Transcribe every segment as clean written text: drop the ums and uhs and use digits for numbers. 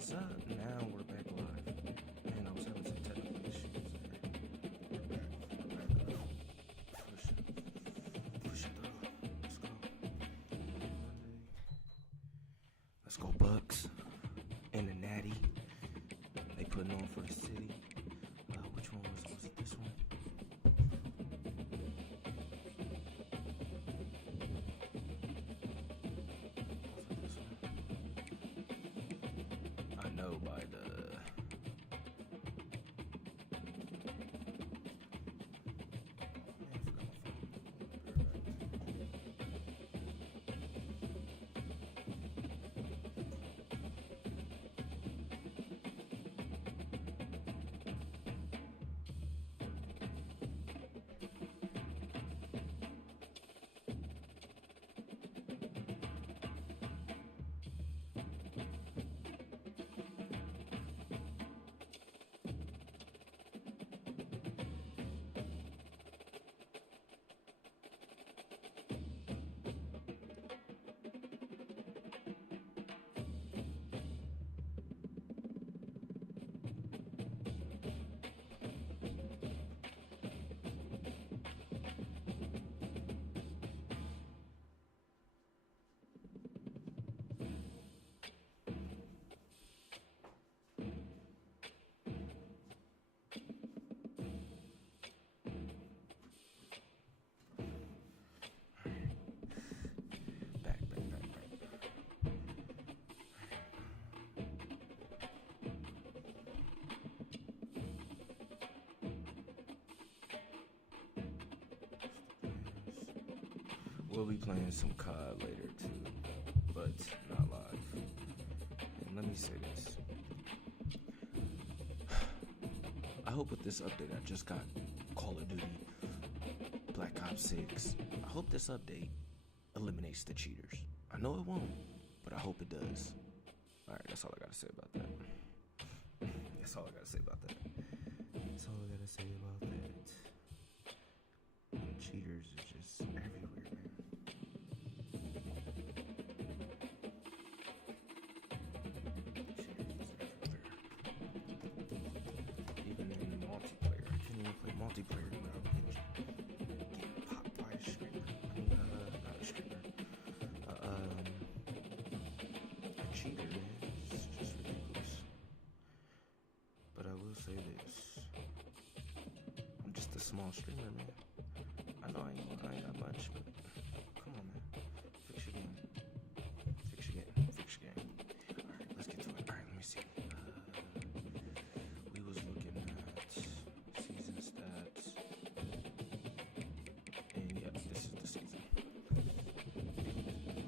What's up? Now we're back live. Man, I was having some technical issues. We're back. Push it through. Let's go. Let's go, Bucks. And the Natty. They putting on for the city. Which one was it this one? I know by the we'll be playing some COD later too, but not live. And let me say this. I hope with this update, I just got Call of Duty Black Ops 6. I hope this update eliminates the cheaters. I know it won't, but I hope it does. Alright, that's all I gotta say about that. That's all I gotta say about that. That's all I gotta say about that. Cheaters is just everywhere, man. Even in multiplayer, I can't even play multiplayer without getting popped by a streamer. I mean, not a streamer. A cheater, man. It's just ridiculous. But I will say this. I'm just a small streamer, man. I know I ain't got much, but come on, man. Fix your game. Alright, let's get to it. Alright, let me see. We was looking at season stats. And yeah, this is the season.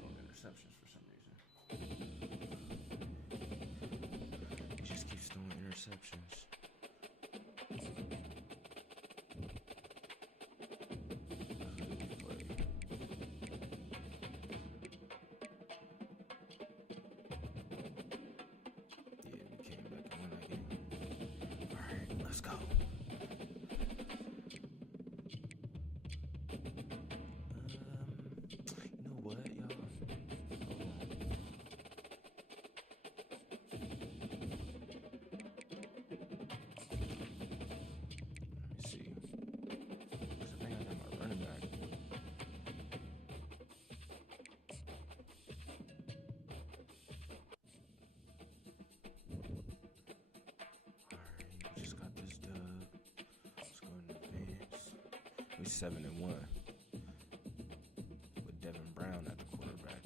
No interceptions for some reason. He just keeps throwing interceptions. Let's go. You know what, y'all? Hold on. Let me see. Because I think I got my running back. We just got this dub. Let's go in advance. We're 7-1 with Devin Brown at the quarterback.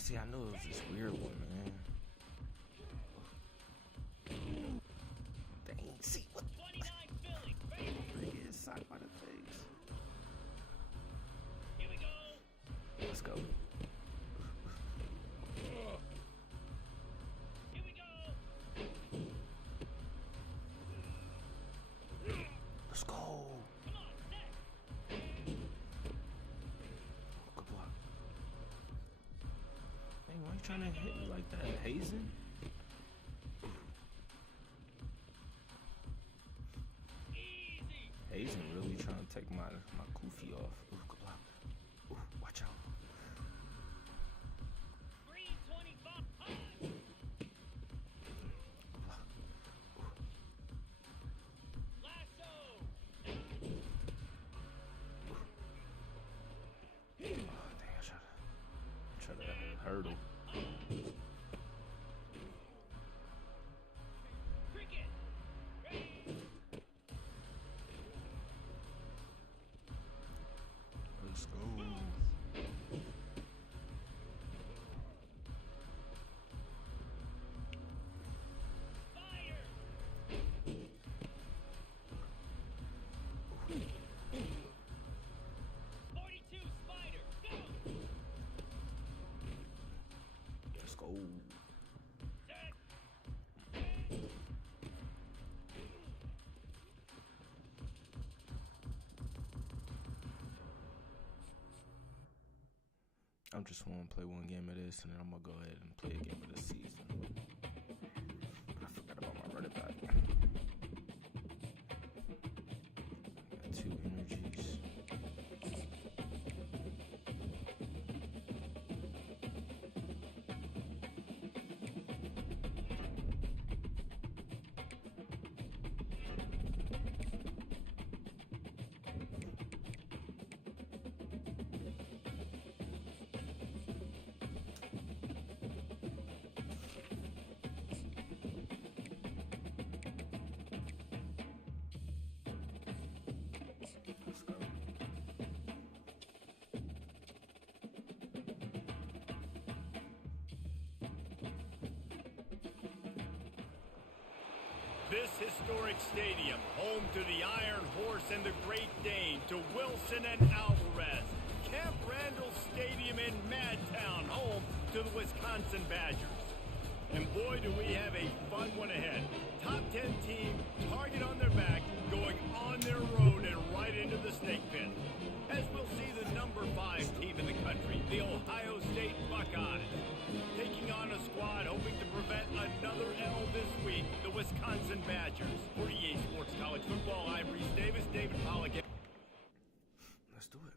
See, I knew it was this weird one, man. Dang, see what? 29 Philly. Freaking side by the face. Here we go. Let's go. Here we go. Let's go. Come on, set. Good block. Dang, why you trying to hit me like that, Hazen? Easy. Hazen really trying to take my goofy off. Ooh, good block. Ooh, watch out. 325. Good block. Lasso. Oh, dang, I tried to hurdle. Cricket. Ready. Let's go. Fire. 42 Spider. Go. Let's go. Set. I'm just want to play one game of this, and then I'm gonna go ahead and play a game of the season. I forgot about my running back. Got 2 energies. Let's go. This historic stadium, home to the Iron Horse and the Great Dane, to Wilson and Alvarez. Camp Randall Stadium in Madtown, home to the Wisconsin Badgers. And boy, do we have a fun one ahead. Top 10 team, target on their back, going on their road and right into the snake pit. As we'll see the number 5 team in the country, the Ohio State Buckeyes, taking on a squad hoping to prevent another L this week, the Wisconsin Badgers. For EA Sports College Football, I'm Reese Davis, David Pollock. Let's do it.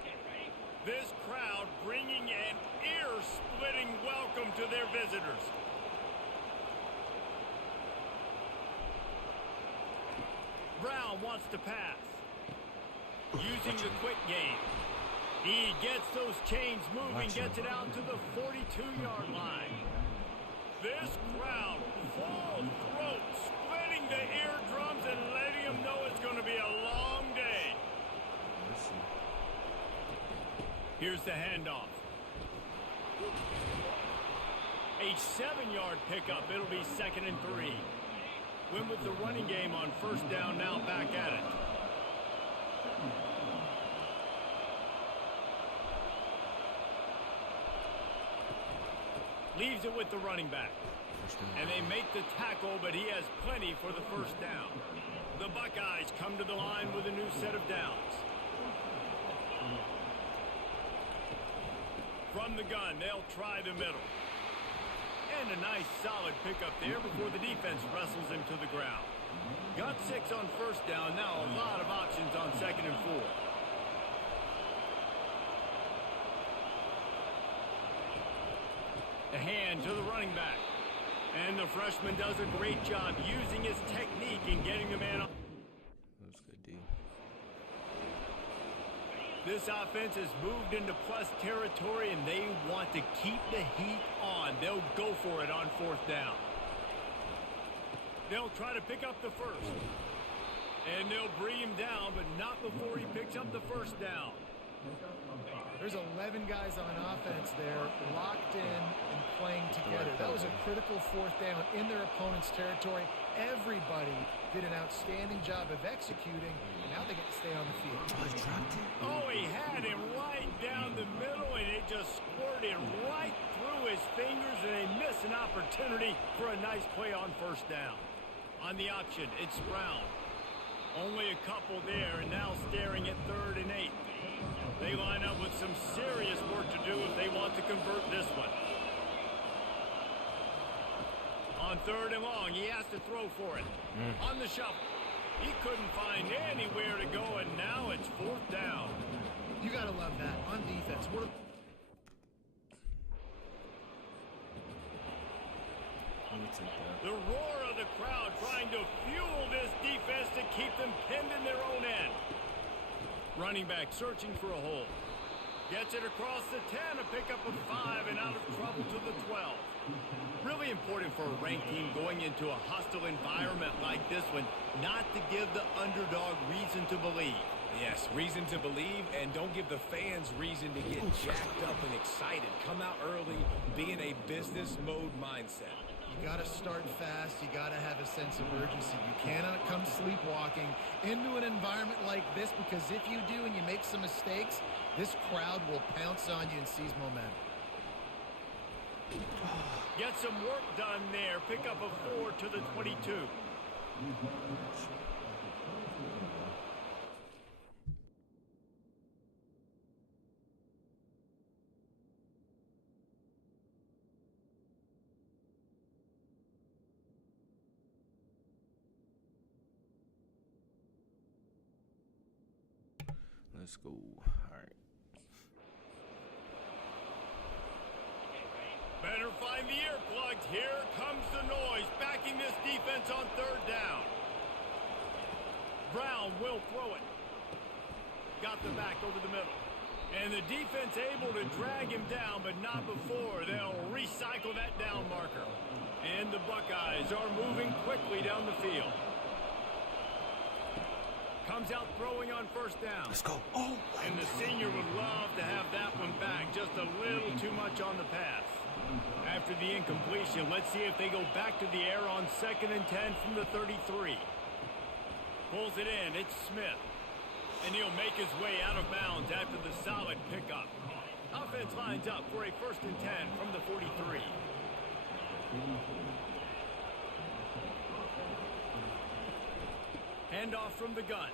Okay, ready? This crowd bringing an ear-splitting welcome to their visitors. Brown wants to pass. Using the quick game. He gets those chains moving, gets it out to the 42-yard line. This crowd, full throat, splitting the eardrums and letting them know it's going to be a long day. Let's see. Here's the handoff. A 7-yard pickup. It'll be 2nd and 3. Win with the running game on first down, now back at it. Leaves it with the running back. And they make the tackle, but he has plenty for the first down. The Buckeyes come to the line with a new set of downs. From the gun, they'll try the middle. And a nice solid pickup there before the defense wrestles him to the ground. Got 6 on first down, now a lot of options on 2nd and 4. The hand to the running back. And the freshman does a great job using his technique in getting the man up. That's good, D. This offense has moved into plus territory, and they want to keep the heat on. They'll go for it on 4th down. They'll try to pick up the first. And they'll bring him down, but not before. picks up the first down. There's 11 guys on offense there, locked in and playing together. That was a critical fourth down in their opponent's territory. Everybody did an outstanding job of executing, and now they get to stay on the field. Oh, he dropped it? Oh, he had him right down the middle, and it just squirted right through his fingers, and they miss an opportunity for a nice play on first down. On the option, it's Brown. Only a couple there, and now staring at 3rd and 8. They line up with some serious work to do if they want to convert this one. On 3rd and long, he has to throw for it. On the shuffle. He couldn't find anywhere to go, and now it's 4th down. You got to love that on defense. Let me take that. The roar of the crowd trying to fuel this defense to keep them pinned in their own end. Running back searching for a hole. Gets it across the 10, a pickup of 5, and out of trouble to the 12. Really important for a ranked team going into a hostile environment like this one, not to give the underdog reason to believe. Yes, reason to believe, and don't give the fans reason to get jacked up and excited. Come out early, be in a business mode mindset. You got to start fast. You got to have a sense of urgency. You cannot come sleepwalking into an environment like this, because if you do and you make some mistakes, this crowd will pounce on you and seize momentum. Get some work done there. Pick up a 4 to the 22. Let's go. All right. Better find the earplugs. Here comes the noise, backing this defense on 3rd down. Brown will throw it. Got the back over the middle. And the defense able to drag him down, but not before they'll recycle that down marker. And the Buckeyes are moving quickly down the field. Comes out throwing on 1st down. Let's go. Oh, and the senior would love to have that one back. Just a little too much on the pass. After the incompletion, let's see if they go back to the air on 2nd and 10 from the 33. Pulls it in. It's Smith. And he'll make his way out of bounds after the solid pickup. Offense lines up for a 1st and 10 from the 43. Handoff from the gun.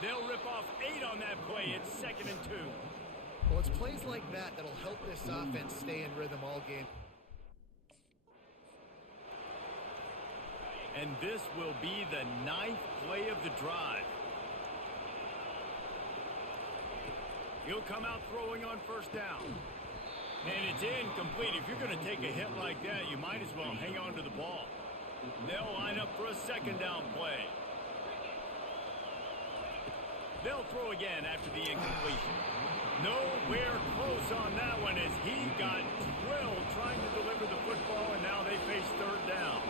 They'll rip off 8 on that play. It's 2nd and 2. Well, it's plays like that that'll help this offense stay in rhythm all game. And this will be the 9th play of the drive. He'll come out throwing on 1st down. And it's incomplete. If you're going to take a hit like that, you might as well hang on to the ball. They'll line up for a 2nd down play. They'll throw again after the incompletion. Nowhere close on that one as he got drilled trying to deliver the football, and now they face 3rd down.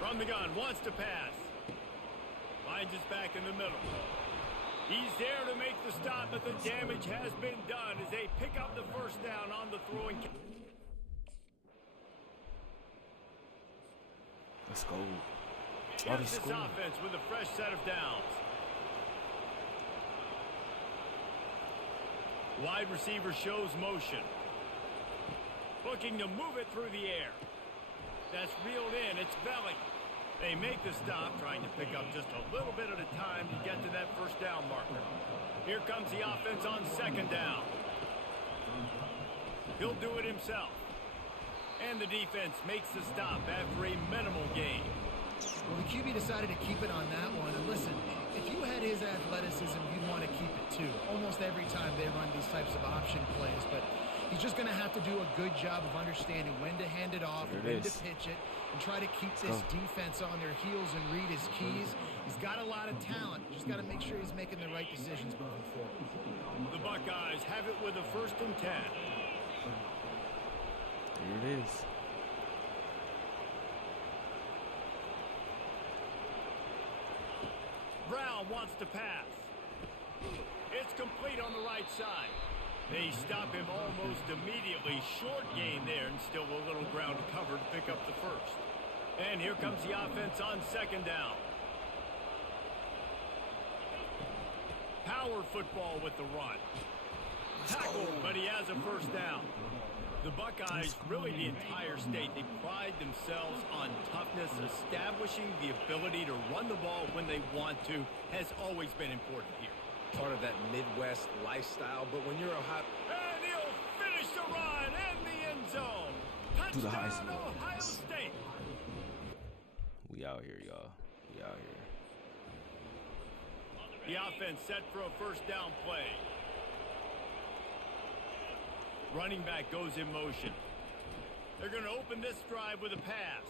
From the gun, wants to pass. Finds his back in the middle. He's there to make the stop, but the damage has been done as they pick up the 1st down on the throwing. Let's go. Here's this offense with a fresh set of downs. Wide receiver shows motion. Looking to move it through the air. That's reeled in. It's belly. They make the stop, trying to pick up just a little bit at a time to get to that 1st down marker. Here comes the offense on 2nd down. He'll do it himself. And the defense makes the stop after a minimal gain. Well, the QB decided to keep it on that one. And listen, if you had his athleticism, you'd want to keep it too. Almost every time they run these types of option plays. But he's just going to have to do a good job of understanding when to hand it off, when to pitch it, and try to keep this defense on their heels and read his keys. He's got a lot of talent. Just got to make sure he's making the right decisions moving forward. The Buckeyes have it with a 1st and 10. Here it is. Brown wants to pass. It's complete on the right side. They stop him almost immediately. Short gain there, and still a little ground to cover to pick up the first. And here comes the offense on second down. Power football with the run. Tackled, but he has a first down. The Buckeyes, really the entire state, they pride themselves on toughness. Establishing the ability to run the ball when they want to has always been important here. Part of that Midwest lifestyle, but when you're Ohio... And he'll finish the run in the end zone. Do the Touchdown, Heisman. Ohio State. We out here, y'all. We out here. The offense set for a first down play. Running back goes in motion. They're going to open this drive with a pass.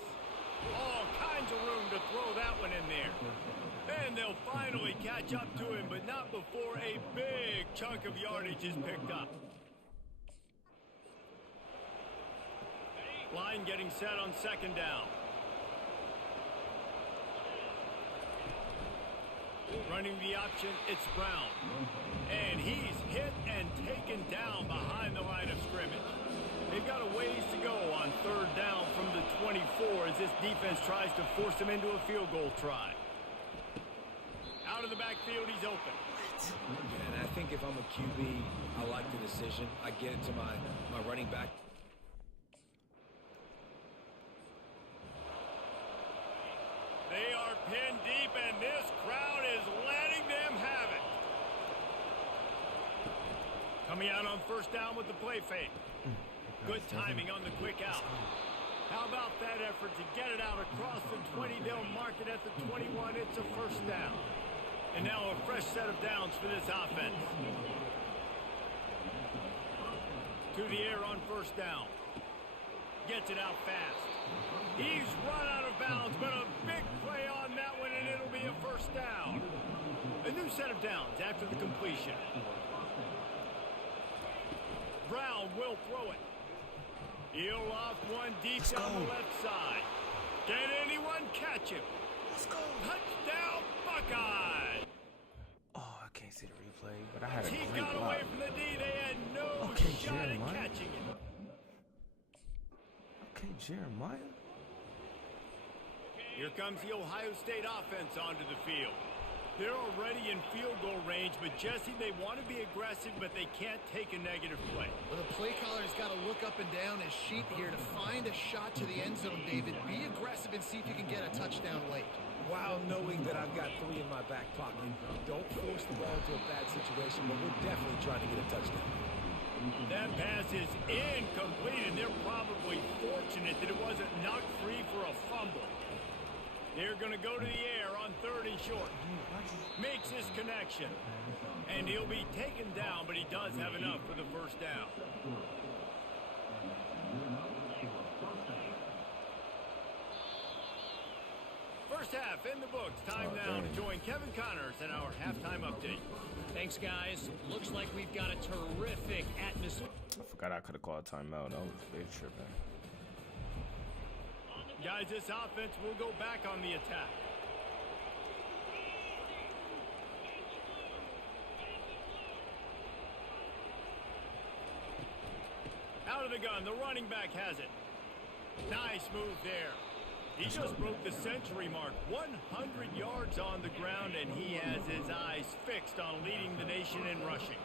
All kinds of room to throw that one in there. And they'll finally catch up to him, but not before a big chunk of yardage is picked up. Line getting set on second down. Running the option, it's Brown. And he's hit and taken down behind the line of scrimmage. They've got a ways to go on third down from the 24 as this defense tries to force him into a field goal try. Out of the backfield, he's open. And I think if I'm a QB, I like the decision. I get it to my running back. They are pinned deep, and this crowd is letting them have it. Coming out on first down with the play fake. Good timing on the quick out. How about that effort to get it out across the 20? They'll mark it at the 21. It's a first down. And now a fresh set of downs for this offense. To the air on first down. Gets it out fast. He's run out of bounds, but a big play on that one, and it'll be a first down. A new set of downs after the completion. Brown will throw it. He'll off one deep down the left side. Can anyone catch him? Let's go. Touchdown, Buckeyes! Oh, I can't see the replay, but I had a He great got block. away from the D. They had no Okay, shot at Jeremiah. catching him. Okay, Jeremiah. Here comes the Ohio State offense onto the field. They're already in field goal range, but Jesse, they want to be aggressive, but they can't take a negative play. Well, the play caller's got to look up and down his sheet here to find a shot to the end zone, David. Be aggressive and see if you can get a touchdown late. While knowing that I've got 3 in my back pocket, don't force the ball into a bad situation, but we're definitely trying to get a touchdown. That pass is incomplete, and they're probably fortunate that it wasn't knocked free for a fumble. They're going to go to the air on third and short. Makes his connection. And he'll be taken down, but he does have enough for the first down. First half in the books. Time now to join Kevin Connors in our halftime update. Thanks, guys. Looks like we've got a terrific atmosphere. I forgot I could have called timeout. That was big tripping. Guys, this offense will go back on the attack. Out of the gun, the running back has it. Nice move there. He just broke the century mark. 100 yards on the ground, and he has his eyes fixed on leading the nation in rushing.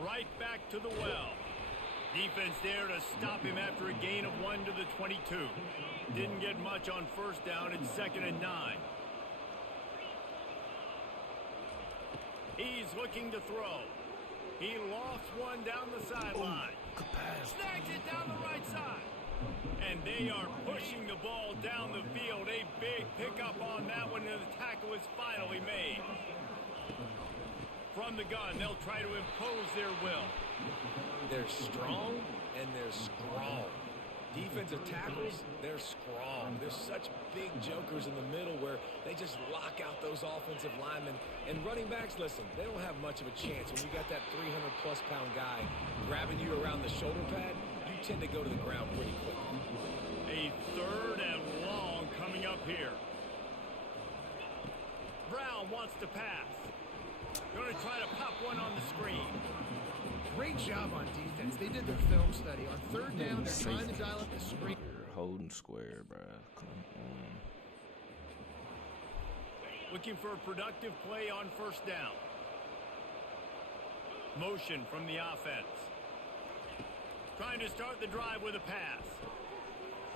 Right back to the well. Defense there to stop him after a gain of 1 to the 22. Didn't get much on first down. It's 2nd and 9. He's looking to throw. He lost one down the sideline. Good pass. Snags it down the right side. And they are pushing the ball down the field. A big pickup on that one, and the tackle is finally made. From the gun, they'll try to impose their will. They're strong and they're strong. Defensive tackles, they're strong. There's such big jokers in the middle where they just lock out those offensive linemen. And running backs, listen, they don't have much of a chance. When you got that 300-plus pound guy grabbing you around the shoulder pad, you tend to go to the ground pretty quick. A 3rd and long coming up here. wants to pass. Going to try to pop one on the screen. Great job on defense. They did their film study. On third down, they're trying to dial up the screen. You're holding square, bruh. Come on. Looking for a productive play on first down. Motion from the offense. Trying to start the drive with a pass.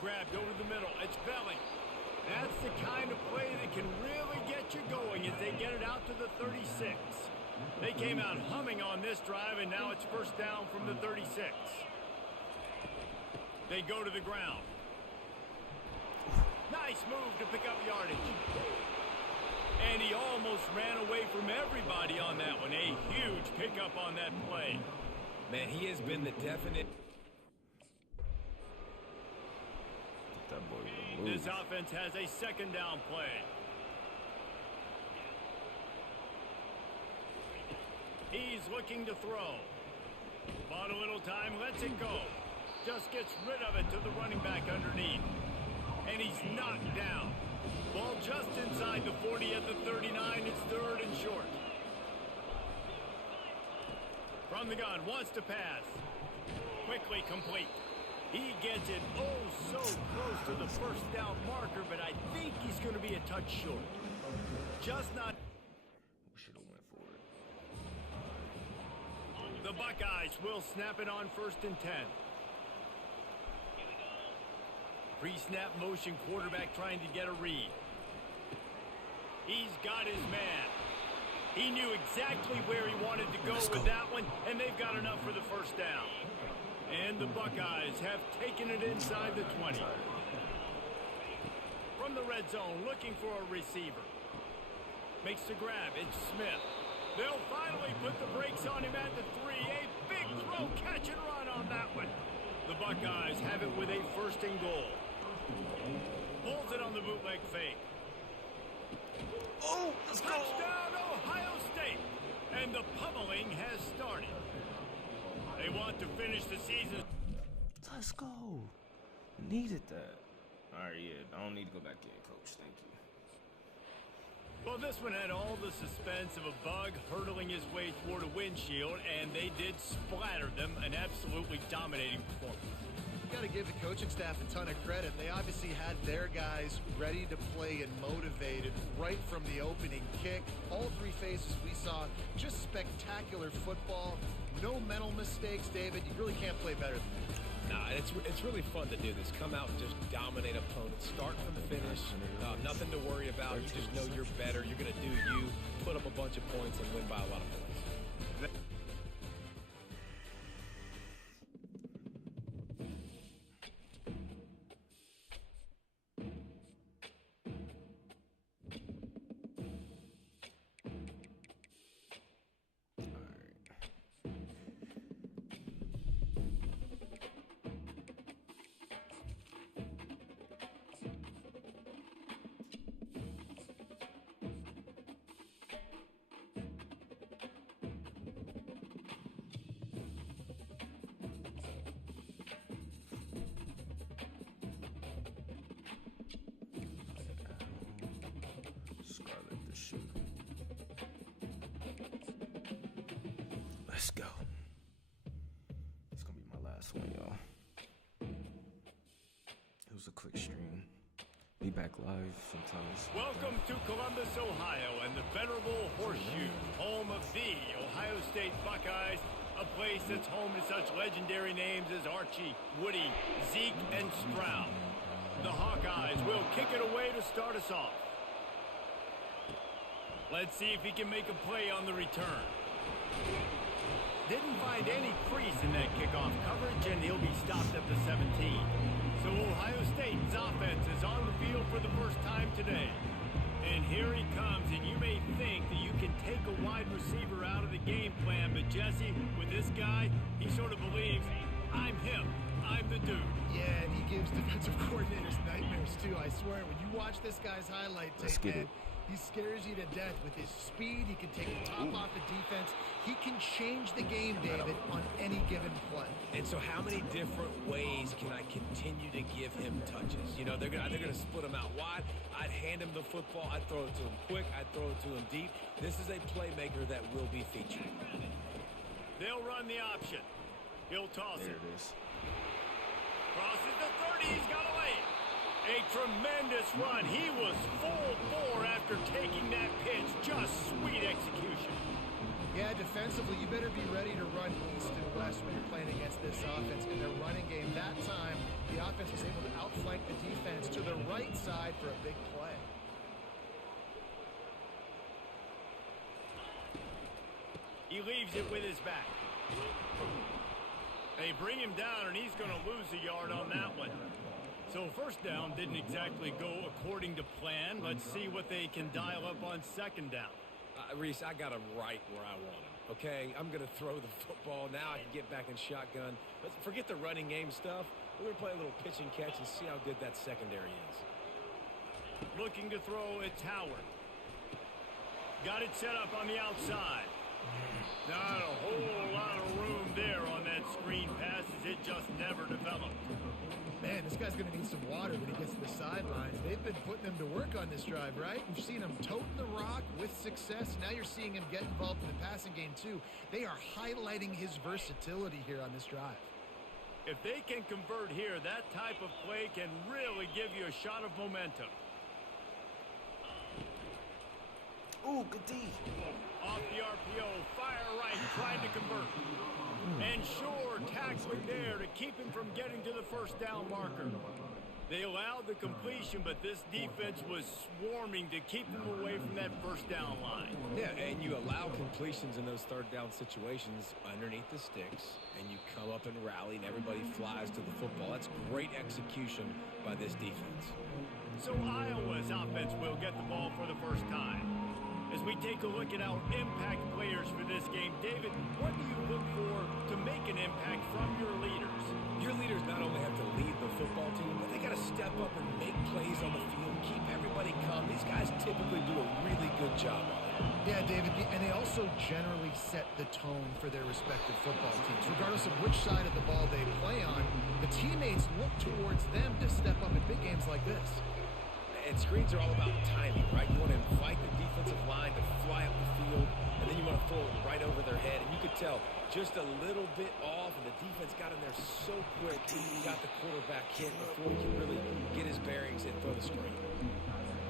Grabbed over the middle. It's Belling. That's the kind of play that can really get you going as they get it out to the 36. They came out humming on this drive, and now it's first down from the 36. They go to the ground. Nice move to pick up yardage. And he almost ran away from everybody on that one. A huge pickup on that play. Man, he has been the definite... That boy will move. This offense has a second down play. He's looking to throw. Bought a little time, lets it go. Just gets rid of it to the running back underneath. And he's knocked down. Ball just inside the 40 at the 39. It's third and short. From the gun, wants to pass. Quickly complete. He gets it so close to the first down marker, but I think he's going to be a touch short. Just not. We should have went for it. The Buckeyes will snap it on first and 10. Pre-snap motion, quarterback trying to get a read. He's got his man. He knew exactly where he wanted to go with that one, and they've got enough for the first down. And the Buckeyes have taken it inside the 20. From the red zone, looking for a receiver. Makes the grab. It's Smith. They'll finally put the brakes on him at the 3. A big throw, catch and run on that one. The Buckeyes have it with a first and goal. Pulls it on the bootleg fake. Oh, let's go. Touchdown, Ohio State. And the pummeling has started. They want to finish the season. Let's go. Needed that. All right, yeah. I don't need to go back in, Coach. Thank you. Well, this one had all the suspense of a bug hurtling his way toward a windshield, and they did splatter them. An absolutely dominating performance. Got to give the coaching staff a ton of credit. They obviously had their guys ready to play and motivated right from the opening kick. All three phases we saw, just spectacular football. No mental mistakes, David. You really can't play better than that. Nah, it's really fun to do this. Come out and just dominate opponents. Start from the finish. Nothing to worry about. You just know you're better. You're going to do you, put up a bunch of points, and win by a lot of points. Let's go. It's gonna be my last one, y'all. It was a quick stream. Be back live sometimes. Welcome to Columbus, Ohio, and the venerable Horseshoe, home of the Ohio State Buckeyes, a place that's home to such legendary names as Archie, Woody, Zeke, and Stroud. The Hawkeyes will kick it away to start us off. Let's see if he can make a play on the return. Didn't find any crease in that kickoff coverage, and he'll be stopped at the 17. So Ohio State's offense is on the field for the first time today. And here he comes, and you may think that you can take a wide receiver out of the game plan, but Jesse, with this guy, he sort of believes, I'm him, I'm the dude. Yeah, and he gives defensive coordinators nightmares dangerous, too, I swear. When you watch this guy's highlight tape, man, he scares you to death with his speed. He can take the top off the defense. He can change the game, David, on any given play. And so how many different ways can I continue to give him touches? You know, they're gonna split him out wide. I'd hand him the football. I'd throw it to him quick. I'd throw it to him deep. This is a playmaker that will be featured. They'll run the option. He'll toss There it. it is. Crosses the 30. He's got away. A tremendous run. He was full bore after taking that pitch. Just sweet execution. Yeah, defensively, you better be ready to run east and west when you're playing against this offense. In their running game that time, the offense was able to outflank the defense to the right side for a big play. He leaves it with his back. They bring him down, and he's going to lose a yard on that one. So first down didn't exactly go according to plan. Let's see what they can dial up on second down. Reese, I got him right where I want him, okay? I'm going to throw the football. Now I can get back in shotgun. Let's forget the running game stuff. We're going to play a little pitch and catch and see how good that secondary is. Looking to throw, it's Howard. Got it set up on the outside. Not a whole lot of room there on that screen pass as it just never developed. Man, this guy's going to need some water when he gets to the sidelines. They've been putting him to work on this drive, right? We've seen him toting the rock with success. Now you're seeing him get involved in the passing game, too. They are highlighting his versatility here on this drive. If they can convert here, that type of play can really give you a shot of momentum. Ooh, good D. Off the RPO, fire right, trying to convert. And sure, tackling there to keep him from getting to the first down marker. They allowed the completion, but this defense was swarming to keep them away from that first down line. Yeah, and you allow completions in those third down situations underneath the sticks, and you come up and rally, and everybody flies to the football. That's great execution by this defense. So Iowa's offense will get the ball for the first time. As we take a look at our impact players for this game, David, what do you look for to make an impact from your leaders? Your leaders not only have to lead the football team, but they got to step up and make plays on the field, keep everybody calm. These guys typically do a really good job on it. Yeah, David, and they also generally set the tone for their respective football teams. Regardless of which side of the ball they play on, the teammates look towards them to step up in big games like this. And screens are all about timing, right? You want to invite the defensive line to fly up the field, and then you want to throw it right over their head. And you could tell just a little bit off, and the defense got in there so quick, got the quarterback hit before he could really get his bearings and throw the screen.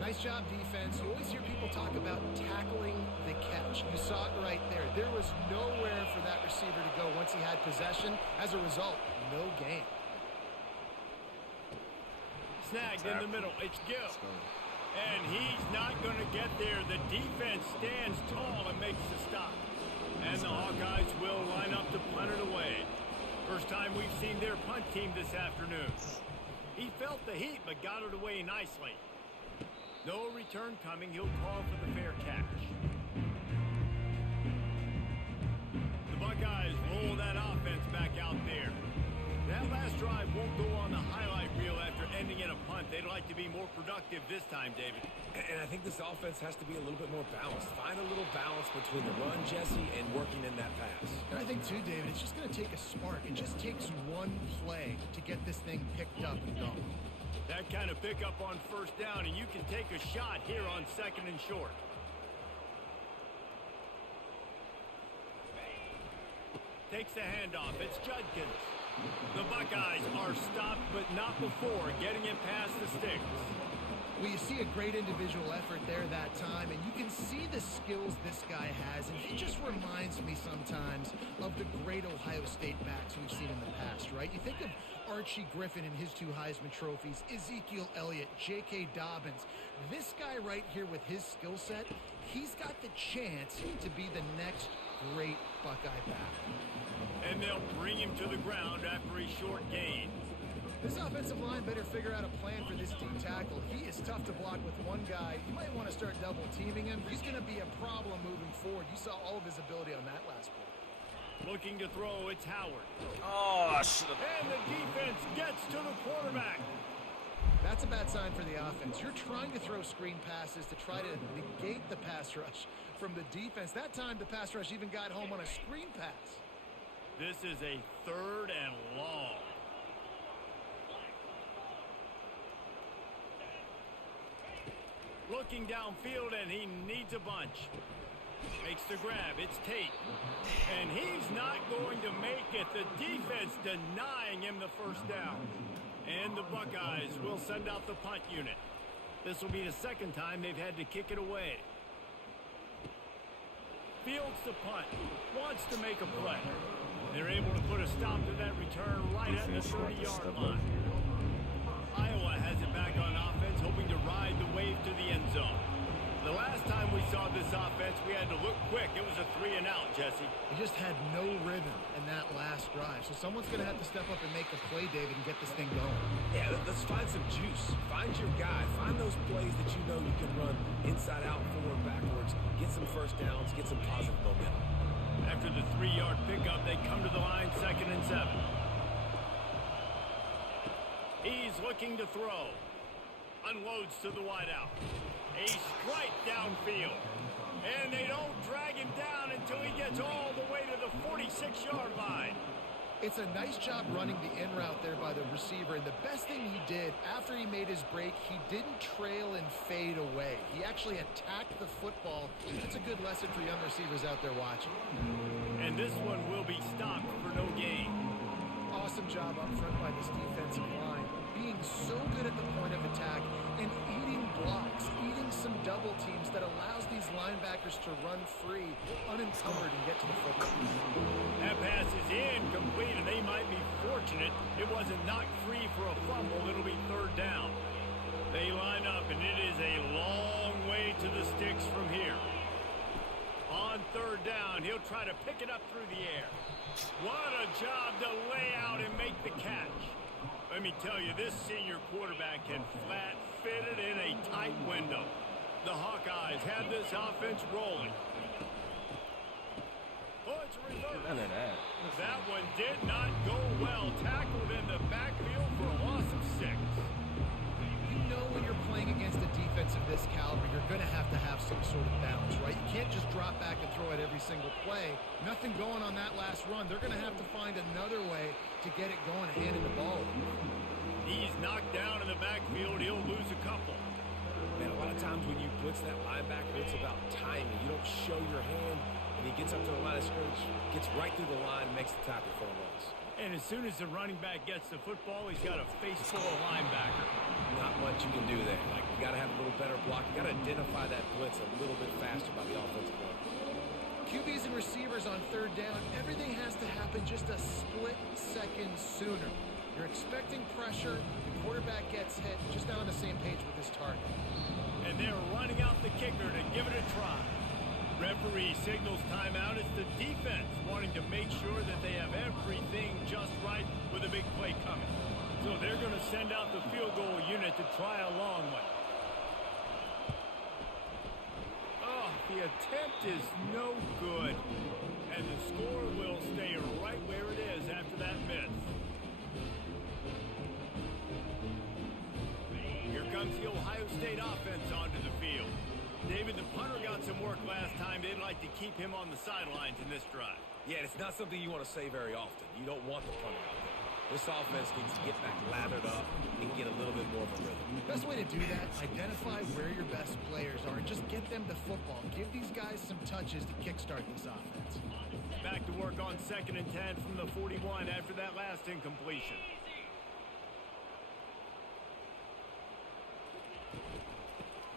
Nice job, defense. You always hear people talk about tackling the catch. You saw it right there. There was nowhere for that receiver to go once he had possession. As a result, no gain. Snagged in the middle. It's Gill. And he's not going to get there. The defense stands tall and makes the stop. And the Hawkeyes will line up to punt it away. First time we've seen their punt team this afternoon. He felt the heat but got it away nicely. No return coming. He'll call for the fair catch. The Buckeyes roll that offense back out there. That last drive won't go on the highlight reel after ending in a punt. They'd like to be more productive this time, David. And I think this offense has to be a little bit more balanced. Find a little balance between the run, Jesse, and working in that pass. And I think, too, David, it's just going to take a spark. It just takes one play to get this thing picked up and going. That kind of pickup on first down, and you can take a shot here on second and short. Takes the handoff. It's Judkins. The Buckeyes are stopped, but not before getting it past the sticks. Well, you see a great individual effort there that time, and you can see the skills this guy has, and he just reminds me sometimes of the great Ohio State backs we've seen in the past, right? You think of Archie Griffin and his 2 Heisman trophies, Ezekiel Elliott, J.K. Dobbins. This guy right here with his skill set, he's got the chance to be the next great Buckeye back. And they'll bring him to the ground after a short gain. This offensive line better figure out a plan for this D tackle. He is tough to block with one guy. You might want to start double teaming him. He's going to be a problem moving forward. You saw all of his ability on that last play. Looking to throw, it's Howard. Oh, I should have. And the defense gets to the quarterback. That's a bad sign for the offense. You're trying to throw screen passes to try to negate the pass rush from the defense. That time, the pass rush even got home on a screen pass. This is a 3rd and long. Looking downfield, and he needs a bunch. Makes the grab. It's Tate. And he's not going to make it. The defense denying him the first down. And the Buckeyes will send out the punt unit. This will be the 2nd time they've had to kick it away. Fields the punt. Wants to make a play. They're able to put a stop to that return right at the 30-yard line. Iowa has it back on offense, hoping to ride the wave to the end zone. The last time we saw this offense, we had to look quick. It was a 3-and-out, Jesse. He just had no rhythm in that last drive. So someone's going to have to step up and make a play, David, and get this thing going. Yeah, let's find some juice. Find your guy. Find those plays that you know you can run inside out, forward, backwards. Get some first downs. Get some positive momentum. After the 3-yard pickup, they come to the line, 2nd and 7. He's looking to throw. Unloads to the wideout. A strike downfield. And they don't drag him down until he gets all the way to the 46-yard line. It's a nice job running the in route there by the receiver. And the best thing he did after he made his break, he didn't trail and fade away. He actually attacked the football. That's a good lesson for young receivers out there watching. And this one will be stopped for no gain. Awesome job up front by this defensive line. Being so good at the point of attack and eating blocks, eating some double teams that allows these linebackers to run free, unencumbered, and get to the football. That pass is incomplete, and they might be fortunate it wasn't knocked free for a fumble. It'll be 3rd down. They line up, and it is a long way to the sticks from here. On 3rd down, he'll try to pick it up through the air. What a job to lay out and make the catch. Let me tell you, this senior quarterback can flat fit it in a tight window. The Hawkeyes have this offense rolling. Oh, it's a reverse. None of that. That one did not go well. Tackled in the backfield for a loss of 6. You know when you're playing against a defense of this caliber, you're going to have some sort of balance, right? You can't just drop back and throw it every single play. Nothing going on that last run. They're going to have to find another way to get it going, handing the ball. He's knocked down in the backfield. He'll lose a couple. Man, a lot of times when you blitz that linebacker, it's about timing. You don't show your hand, and he gets up to the line of scrimmage, gets right through the line, makes the tackle for a loss. And as soon as the running back gets the football, he's got a face full of linebacker. Not much you can do there. Like, you got to have a little better block. You got to identify that blitz a little bit faster by the offensive line. QBs and receivers on 3rd down, everything has to happen just a split second sooner. You're expecting pressure, the quarterback gets hit, just not on the same page with his target. And they're running out the kicker to give it a try. Referee signals timeout. It's the defense wanting to make sure that they have everything just right with a big play coming. So they're going to send out the field goal unit to try a long one. Oh, the attempt is no good. And the score will stay right where it is after that miss. Here comes the Ohio State offense onto the field. David, the punter got some work last time. They'd like to keep him on the sidelines in this drive. Yeah, it's not something you want to say very often. You don't want the punter out there. This offense needs to get back lathered up and get a little bit more of a rhythm. Best way to do that, identify where your best players are and just get them the football. Give these guys some touches to kickstart this offense. Back to work on 2nd and 10 from the 41 after that last incompletion.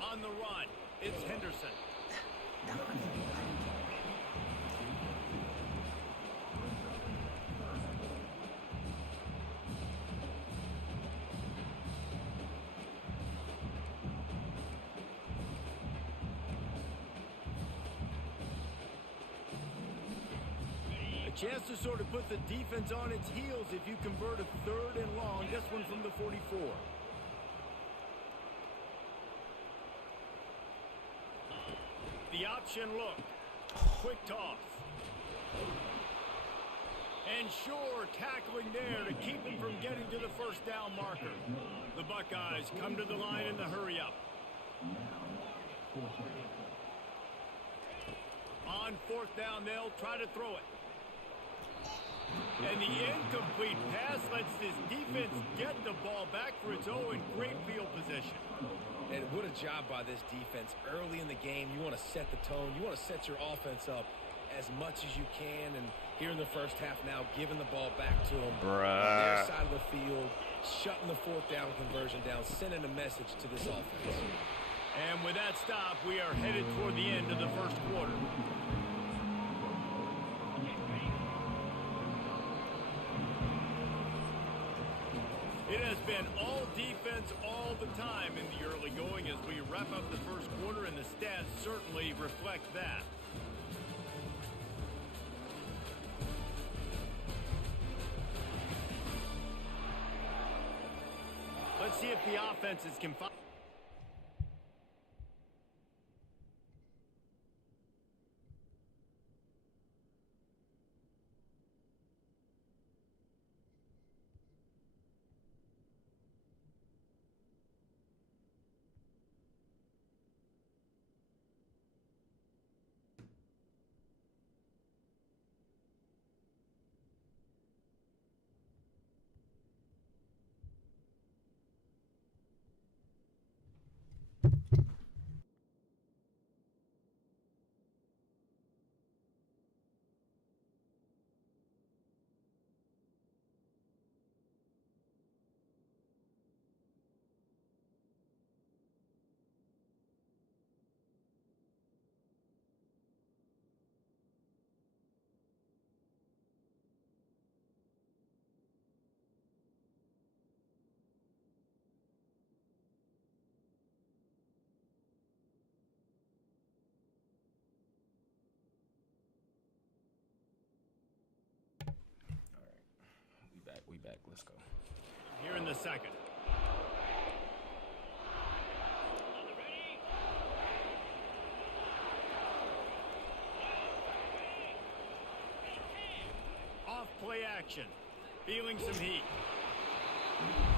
On the run, it's Henderson. Chance to sort of put the defense on its heels if you convert a 3rd and long. This one from the 44. The option look. Quick toss. And sure, tackling there to keep him from getting to the first down marker. The Buckeyes come to the line in the hurry-up. On fourth down, they'll try to throw it. And the incomplete pass lets this defense get the ball back for its own. Great field position. And what a job by this defense. Early in the game, you want to set the tone. You want to set your offense up as much as you can. And here in the first half now, giving the ball back to them on their side of the field, shutting the fourth down conversion down, sending a message to this offense. And with that stop, we are headed toward the end of the first quarter. It has been all defense all the time in the early going as we wrap up the first quarter, and the stats certainly reflect that. Let's see if the offenses can find. We back. Let's go. Here in the second. Off play action. Feeling some heat.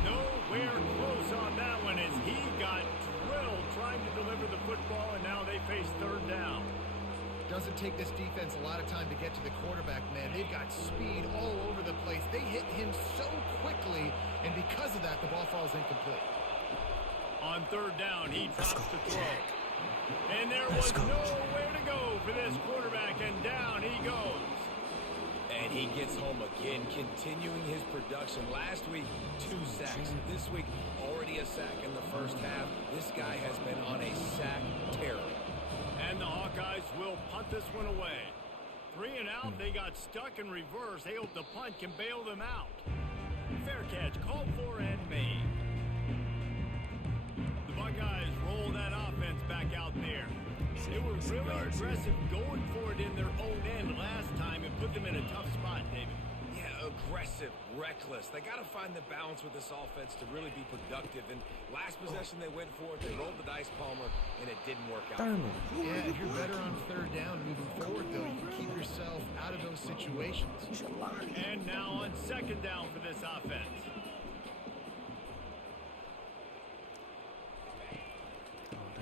Nowhere close on that one as he got drilled trying to deliver the football, and now they face third down. Doesn't take this defense a lot of time to get to the quarterback, man. They've got speed all over the place. They hit him so quickly, and because of that, the ball falls incomplete. On third down, he drops the throw. And there was nowhere to go for this quarterback, and down he goes. And he gets home again, continuing his production. Last week, 2 sacks. This week, already a sack in the first half. This guy has been on a sack terror. And the Hawkeyes will punt this one away. 3 and out, they got stuck in reverse. They hope the punt can bail them out. Fair catch, called for and made. The Buckeyes roll that offense back out there. They were really aggressive going for it in their own end last time and put them in a tough spot, David. Yeah, aggressive, reckless. They got to find the balance with this offense to really be productive. And last possession they went for it, they rolled the dice, Palmer, and it didn't work out. Yeah, if you're better on third down moving forward, though, you can keep yourself out of those situations. And now on second down for this offense.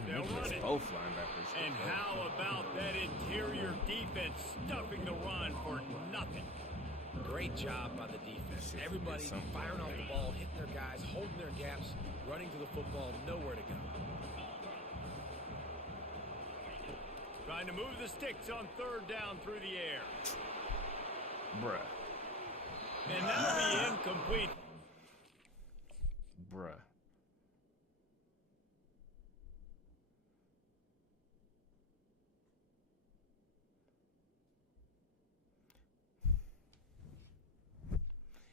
They'll run it. Both linebackers. And how about that interior defense stuffing the run for nothing? Great job by the defense. Everybody firing off the ball, hitting their guys, holding their gaps, running to the football, nowhere to go. Trying to move the sticks on third down through the air. Bruh. And that'll be incomplete. Bruh.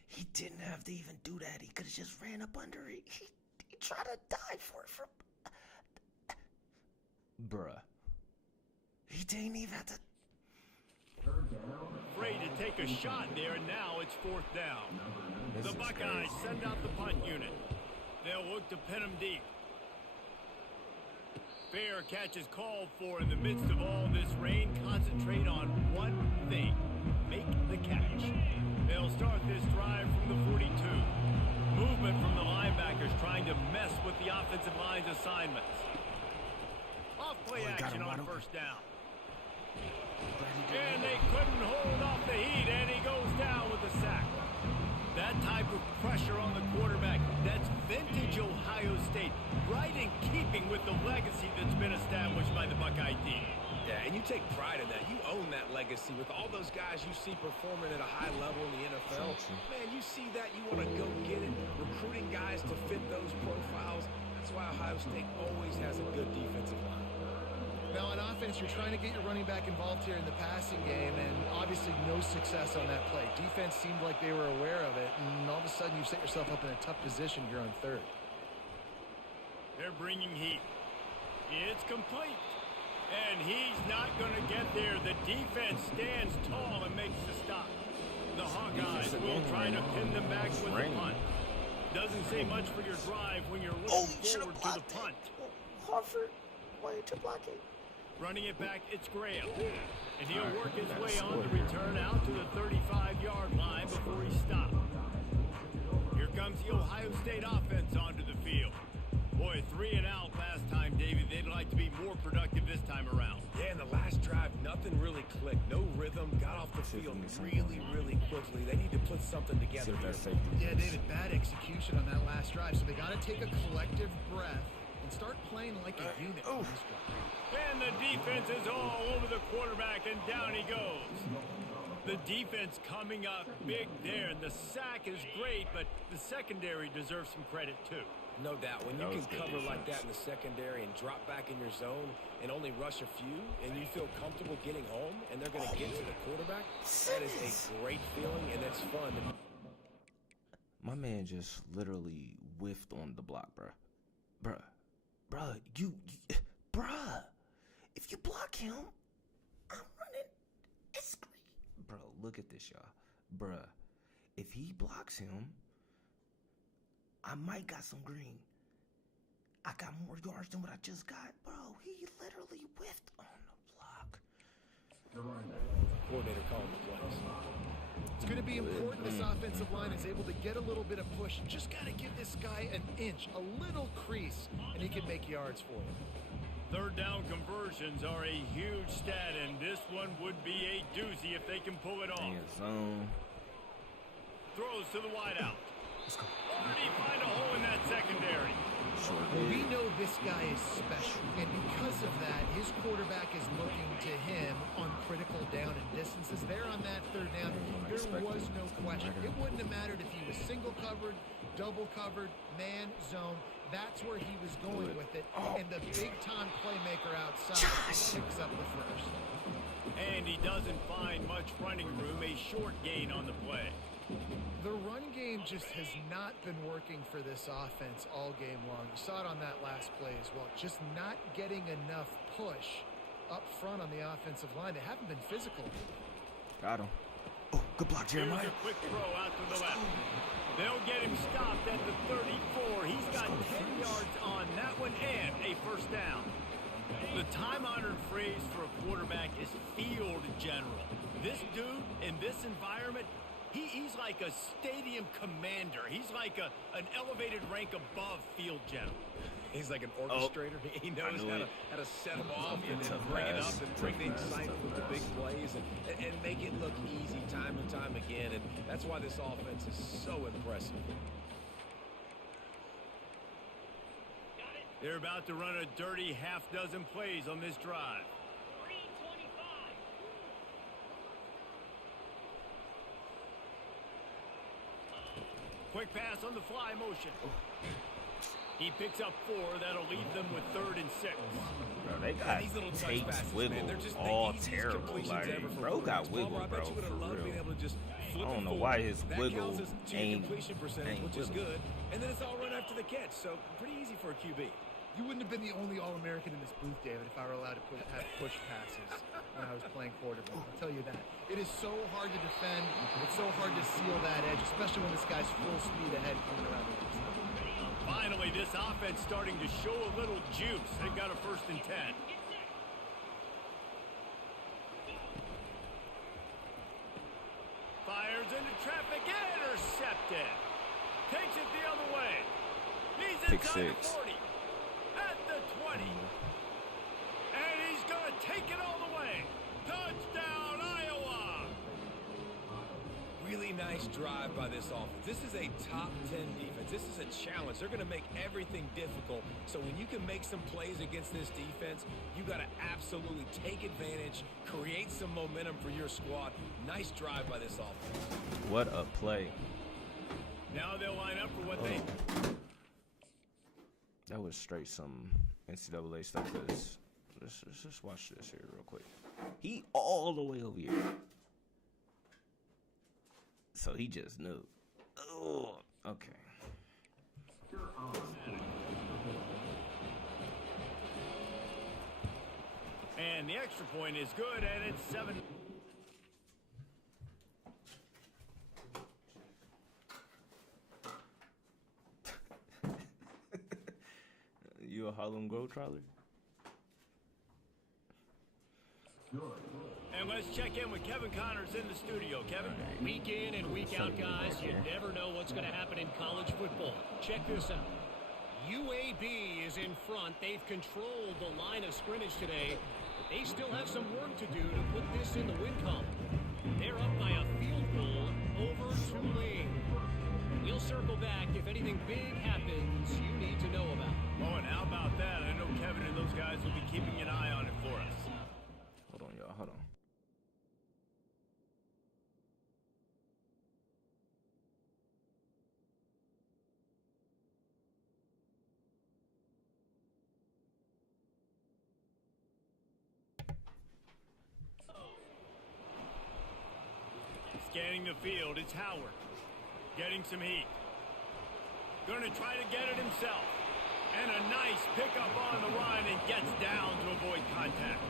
He didn't have to even do that. He could have just ran up under it. He tried to dive for it. Bruh. He didn't even have to. Afraid to take a shot there, and now it's fourth down. The Buckeyes send out the punt unit. They'll look to pin him deep. Fair catch is called for in the midst of all this rain. Concentrate on one thing. Make the catch. They'll start this drive from the 42. Movement from the linebackers trying to mess with the offensive line's assignments. Off play action on first down. And they couldn't hold off the heat, and he goes down with a sack. That type of pressure on the quarterback, that's vintage Ohio State, right in keeping with the legacy that's been established by the Buckeye team. Yeah, and you take pride in that. You own that legacy with all those guys you see performing at a high level in the NFL. Man, you see that, you want to go get it. Recruiting guys to fit those profiles. That's why Ohio State always has a good defensive line. Now on offense, you're trying to get your running back involved here in the passing game, and obviously no success on that play. Defense seemed like they were aware of it, and all of a sudden you've set yourself up in a tough position here on third. They're bringing heat. It's complete. And he's not going to get there. The defense stands tall and makes the stop. The Hawkeyes will try to pin them back with the punt. Doesn't say much for your drive when you're looking forward to the punt. Harford, why aren't you blocking? Running it back, it's Graham. And he'll work his way on the return out to the 35-yard line before he stopped. Here comes the Ohio State offense onto the field. Boy, 3 and out last time, David. They'd like to be more productive this time around. Yeah, in the last drive, nothing really clicked. No rhythm. Got off the field really, really quickly. They need to put something together here. Yeah, David, bad execution on that last drive. So they got to take a collective breath and start playing like a unit on this drive. And the defense is all over the quarterback, and down he goes. The defense coming up big there, and the sack is great, but the secondary deserves some credit too. No doubt. When you can cover like that in the secondary and drop back in your zone and only rush a few, and you feel comfortable getting home, and they're going to get to the quarterback, that is a great feeling, and it's fun. My man just literally whiffed on the block, bruh. Bruh, if you block him, I'm running. It's great. Bro, look at this, y'all. Bruh, if he blocks him, I might got some green. I got more yards than what I just got. Bro, he literally whiffed on the block. Coordinator calling the plays. It's going to be important this offensive line is able to get a little bit of push. Just got to give this guy an inch, a little crease, and he can make yards for you. Third down conversions are a huge stat, and this one would be a doozy if they can pull it off. Zone. Throws to the wideout. Already find a hole in that secondary. Well, we know this guy is special, and because of that, his quarterback is looking to him on critical down and distances. There on that third down, there was no question. It wouldn't have mattered if he was single covered, double covered, man, zone. That's where he was going with it, and the big-time playmaker outside picks up the first. And he doesn't find much running room, a short gain on the play. The run game just has not been working for this offense all game long. You saw it on that last play as well. Just not getting enough push up front on the offensive line. They haven't been physical. Got him. Oh, good block, Jeremiah. Here's a quick throw out to the left. They'll get him stopped at the 34. He's got 10 yards on that one and a first down. The time-honored phrase for a quarterback is field general. This dude in this environment, he's like a stadium commander. He's like an elevated rank above field general. He's like an orchestrator. He knows how to set them off and bring it up and bring the excitement with the big plays and make it look easy time and time again. And that's why this offense is so impressive. They're about to run a dirty half-dozen plays on this drive. Quick pass on the fly motion. He picks up 4. That'll leave them with 3rd and 6. Bro, they got Tate's wiggle all terrible. Like, bro got wiggle, bro, for real. I don't know why his wiggle ain't which is good. And then it's all run after the catch, so pretty easy for a QB. You wouldn't have been the only All-American in this booth, David, if I were allowed to have push passes when I was playing quarterback. I'll tell you that. It is so hard to defend. It's so hard to seal that edge, especially when this guy's full speed ahead coming around the outside. Finally, this offense starting to show a little juice. They've got a 1st and 10. Fires into traffic, intercepted. Takes it the other way. He's Pick inside six. the 40. At the 20. And he's going to take it all the way. Touchdown, Iowa. Really nice drive by this offense. This is a top 10 defense. This is a challenge. They're going to make everything difficult. So when you can make some plays against this defense, you got to absolutely take advantage, create some momentum for your squad. Nice drive by this offense. What a play. Now they'll line up for what they... That was straight some NCAA stuff. Cause let's just watch this here real quick. He all the way over here. So he just knew. Oh, okay. And the extra point is good, and it's 7. You a Harlem Globetrotter? And let's check in with Kevin Connors in the studio. Kevin? Week in and week out, guys, you never know what's going to happen in college football. Check this out. UAB is in front. They've controlled the line of scrimmage today. But they still have some work to do to put this in the win column. They're up by a field goal over Tulane. We'll circle back if anything big happens you need to know about. Oh, and how about that? I know Kevin and those guys will be keeping an eye on it for us. Hold on, y'all. Hold on. Scanning the field, it's Howard. Getting some heat. Gonna try to get it himself. And a nice pickup on the run and gets down to avoid contact.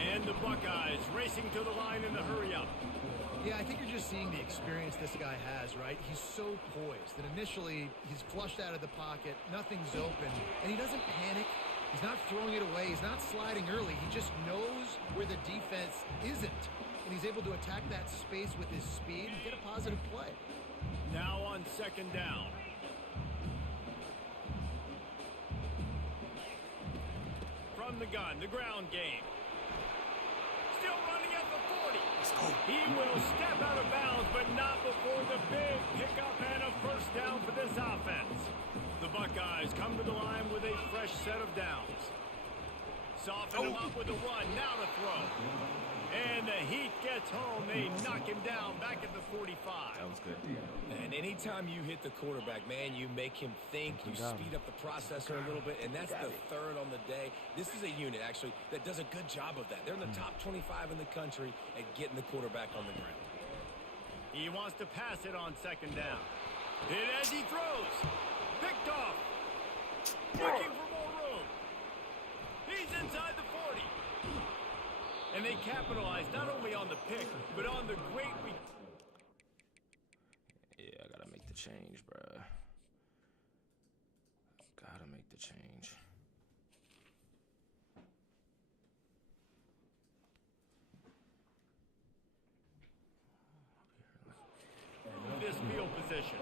And the Buckeyes racing to the line in the hurry-up. Yeah, I think you're just seeing the experience this guy has, right? He's so poised that initially he's flushed out of the pocket, nothing's open, and he doesn't panic. He's not throwing it away. He's not sliding early. He just knows where the defense isn't. And he's able to attack that space with his speed and get a positive play. Now on second down. From the gun, the ground game. Still running at the 40. He will step out of bounds, but not before the big pickup and a first down for this offense. The Buckeyes come to the line with a fresh set of downs. Soften him up with a run, now to throw. And the Heat gets home. They knock him down back at the 45. That was good. And anytime you hit the quarterback, man, you make him think, you speed up the processor a little bit, and that's the third on the day. This is a unit, actually, that does a good job of that. They're in the top 25 in the country at getting the quarterback on the ground. He wants to pass it on second down. Hit as he throws. Picked off. Looking for more room. He's inside the 40. And they capitalize not only on the pick, but on the great... Yeah, I gotta make the change, bruh. Gotta make the change. This field position.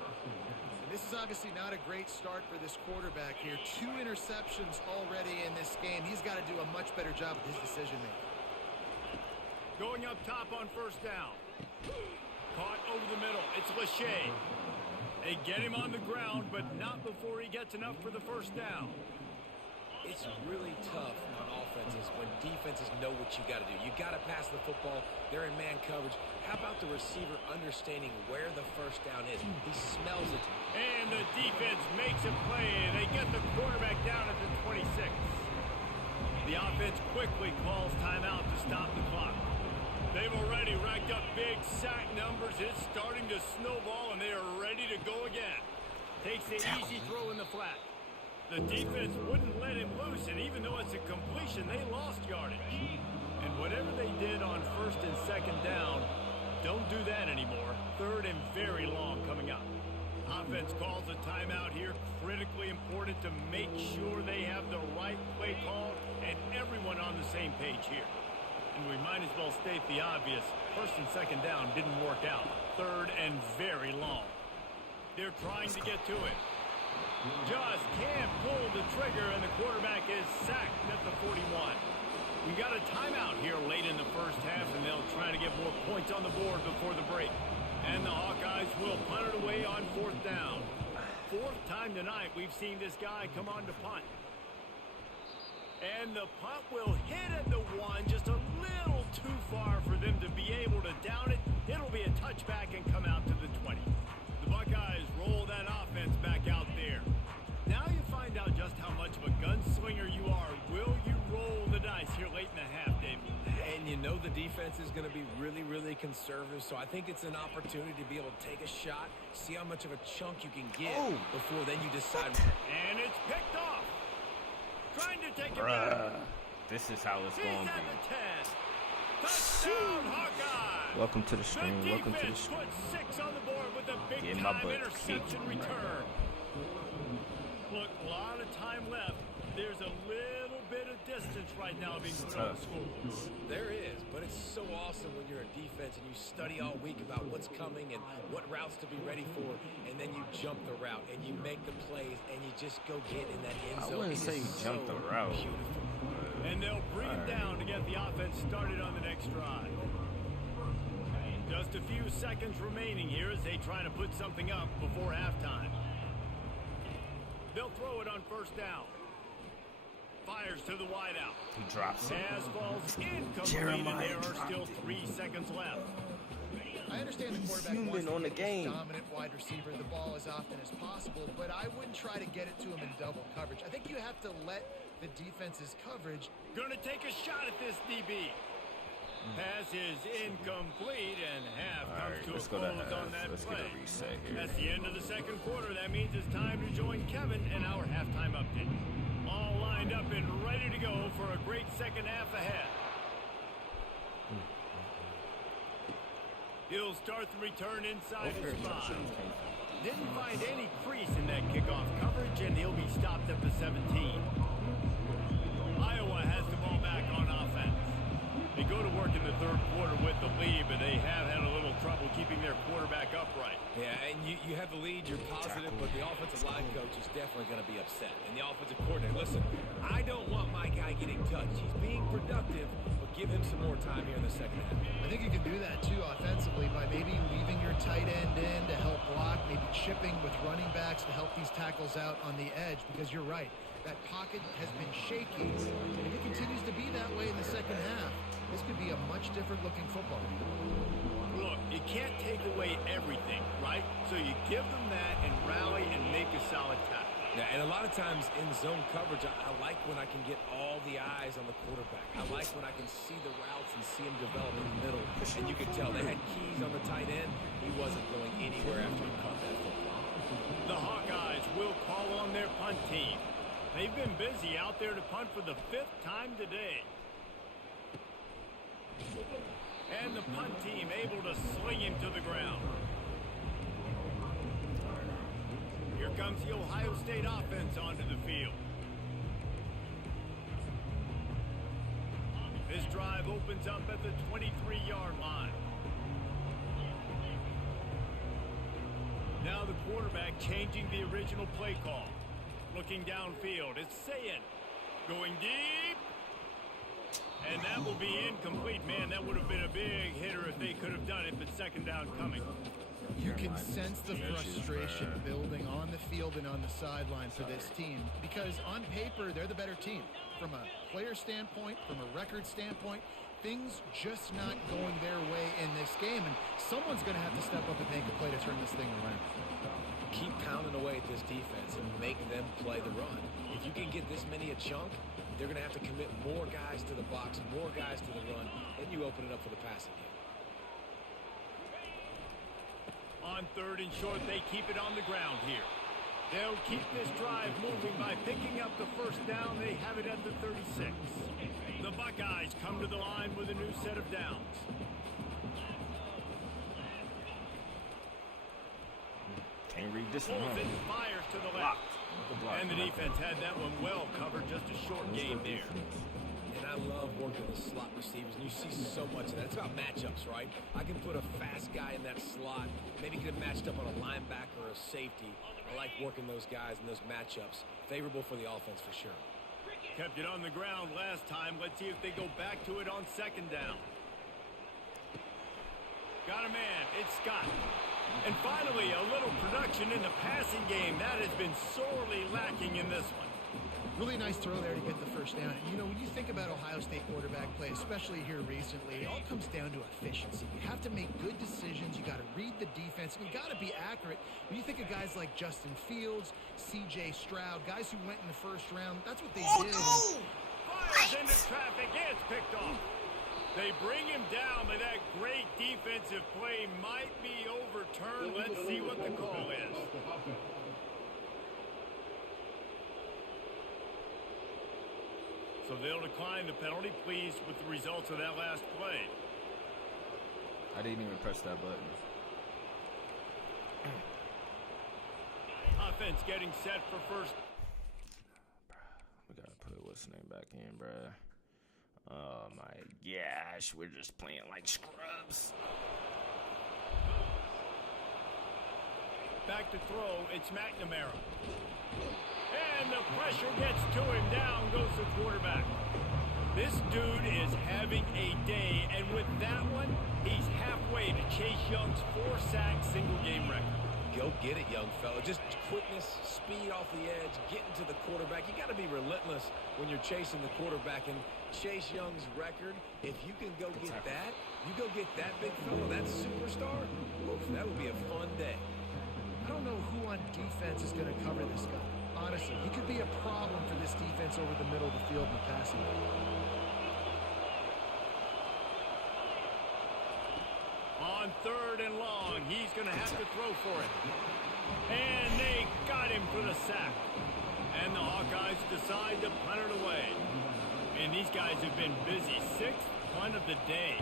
This is obviously not a great start for this quarterback here. 2 interceptions already in this game. He's got to do a much better job with his decision-making. Going up top on first down. Caught over the middle. It's Lachey. They get him on the ground, but not before he gets enough for the first down. It's really tough on offenses when defenses know what you got to do. You got to pass the football. They're in man coverage. How about the receiver understanding where the first down is? He smells it. And the defense makes a play. They get the quarterback down at the 26. The offense quickly calls timeout to stop the clock. They've already racked up big sack numbers. It's starting to snowball, and they are ready to go again. Takes the easy throw in the flat. The defense wouldn't let him loose, and even though it's a completion, they lost yardage. And whatever they did on first and second down, don't do that anymore. Third and very long coming up. Offense calls a timeout here. Critically important to make sure they have the right play call and everyone on the same page here. And we might as well state the obvious. First and second down didn't work out. Third and very long. They're trying to get to it. Just can't pull the trigger, and the quarterback is sacked at the 41. We got a timeout here late in the first half, and they'll try to get more points on the board before the break. And the Hawkeyes will punt it away on fourth down. Fourth time tonight we've seen this guy come on to punt. And the punt will hit at the 1, just a little too far for them to be able to down it. It'll be a touchback and come out to the 20. The Buckeyes roll that offense back out there. Now you find out just how much of a gunslinger you are. Will you roll the dice here late in the half, Dave? And you know the defense is going to be really, really conservative, so I think it's an opportunity to be able to take a shot, see how much of a chunk you can get before then you decide. And it's picked off. Trying to take it back. This is how it's going to be. Touchdown, Hawkeye! Welcome to the stream. Welcome to the stream. Put 6 on the board with a Get my big-time butt interception kicked. return. Look, a lot of time left. There's a little bit of distance right now being put on the scoreboard. There is, but it's so awesome when you're a defense and you study all week about what's coming and what routes to be ready for, and then you jump the route and you make the plays and you just go get in that end zone. I wouldn't say jump the route. Beautiful. And they'll bring it down to get the offense started on the next drive. Just a few seconds remaining here as they try to put something up before halftime. They'll throw it on first down. Fires to the wideout. He drops it. Pass falls incomplete, and there are still 3 seconds left. I understand the quarterback human wants to on the get game. this dominant wide receiver the ball as often as possible, but I wouldn't try to get it to him in double coverage. I think you have to let the defense's coverage. Gonna take a shot at this DB. Pass is incomplete, and half comes to a close on that Let's play. get a reset here. That's the end of the second quarter. That means it's time to join Kevin in our halftime update. All lined up and ready to go for a great second half ahead. He'll start the return inside his 5. Didn't find any crease in that kickoff coverage, and he'll be stopped at the 17. Iowa has the ball back on offense. They go to work in the third quarter with the lead, but they have had a little trouble keeping their quarterback upright. Yeah, and you have the lead, you're positive, but the offensive line coach is definitely going to be upset. And the offensive coordinator, listen, I don't want my guy getting touched. He's being productive, but give him some more time here in the second half. I think you can do that too offensively by maybe leaving your tight end in to help block, maybe chipping with running backs to help these tackles out on the edge, because you're right. That pocket has been shaky, and if it continues to be that way in the second half, this could be a much different looking football. Look, you can't take away everything, right? So you give them that and rally and make a solid tackle. Yeah, and a lot of times in zone coverage, I like when I can get all the eyes on the quarterback. I like when I can see the routes and see him develop in the middle. And you could tell they had keys on the tight end. He wasn't going anywhere after he caught that football. The Hawkeyes will call on their punt team. They've been busy out there to punt for the 5th time today. And the punt team able to sling him to the ground. Here comes the Ohio State offense onto the field. This drive opens up at the 23-yard line. Now the quarterback changing the original play call. Looking downfield, it's Sayin. Going deep. And that will be incomplete. Man, that would have been a big hitter if they could have done it, but second down coming. You can sense the frustration building on the field and on the sideline for this team, because on paper, they're the better team. From a player standpoint, from a record standpoint, things just not going their way in this game, and someone's going to have to step up and make a play to turn this thing around. Keep pounding away at this defense and make them play the run. If you can get this many a chunk, they're going to have to commit more guys to the box, more guys to the run, and you open it up for the passing game. On third and short, they keep it on the ground here. They'll keep this drive moving by picking up the first down. They have it at the 36. The Buckeyes come to the line with a new set of downs. Can't read this one. Pulls it, fires to the left. And the defense had that one well covered. Just a short game there. And I love working the slot receivers, and you see so much of that. It's about matchups, right? I can put a fast guy in that slot, maybe get him matched up on a linebacker or a safety. I like working those guys in those matchups. Favorable for the offense for sure. Kept it on the ground last time. Let's see if they go back to it on second down. Got a man. It's Scott. And finally, a little production in the passing game. That has been sorely lacking in this one. Really nice throw there to get the first down. And, you know, when you think about Ohio State quarterback play, especially here recently, it all comes down to efficiency. You have to make good decisions. You got to read the defense, and you got to be accurate. When you think of guys like Justin Fields, C.J. Stroud, guys who went in the first round, that's what they did. No! Fires into traffic. It's picked off. They bring him down, but that great defensive play might be overturned. Let's see what the call is. So they'll decline the penalty. Pleased with the results of that last play. I didn't even press that button. Offense getting set for first. We gotta put what's name back in, bruh. Oh my gosh, we're just playing like scrubs. Back to throw, it's McNamara. And the pressure gets to him. Down goes the quarterback. This dude is having a day, and with that one, he's halfway to Chase Young's 4-sack single-game record. Go get it, young fella. Just quickness, speed off the edge, getting to the quarterback. You got to be relentless when you're chasing the quarterback. And Chase Young's record, if you can go get that, you go get that big fella, that superstar, oof, that would be a fun day. I don't know who on defense is going to cover this guy. Honestly, he could be a problem for this defense over the middle of the field in the passing game. On third and long, he's going to have to throw for it. And they got him for the sack. And the Hawkeyes decide to punt it away. And these guys have been busy. 6th punt of the day.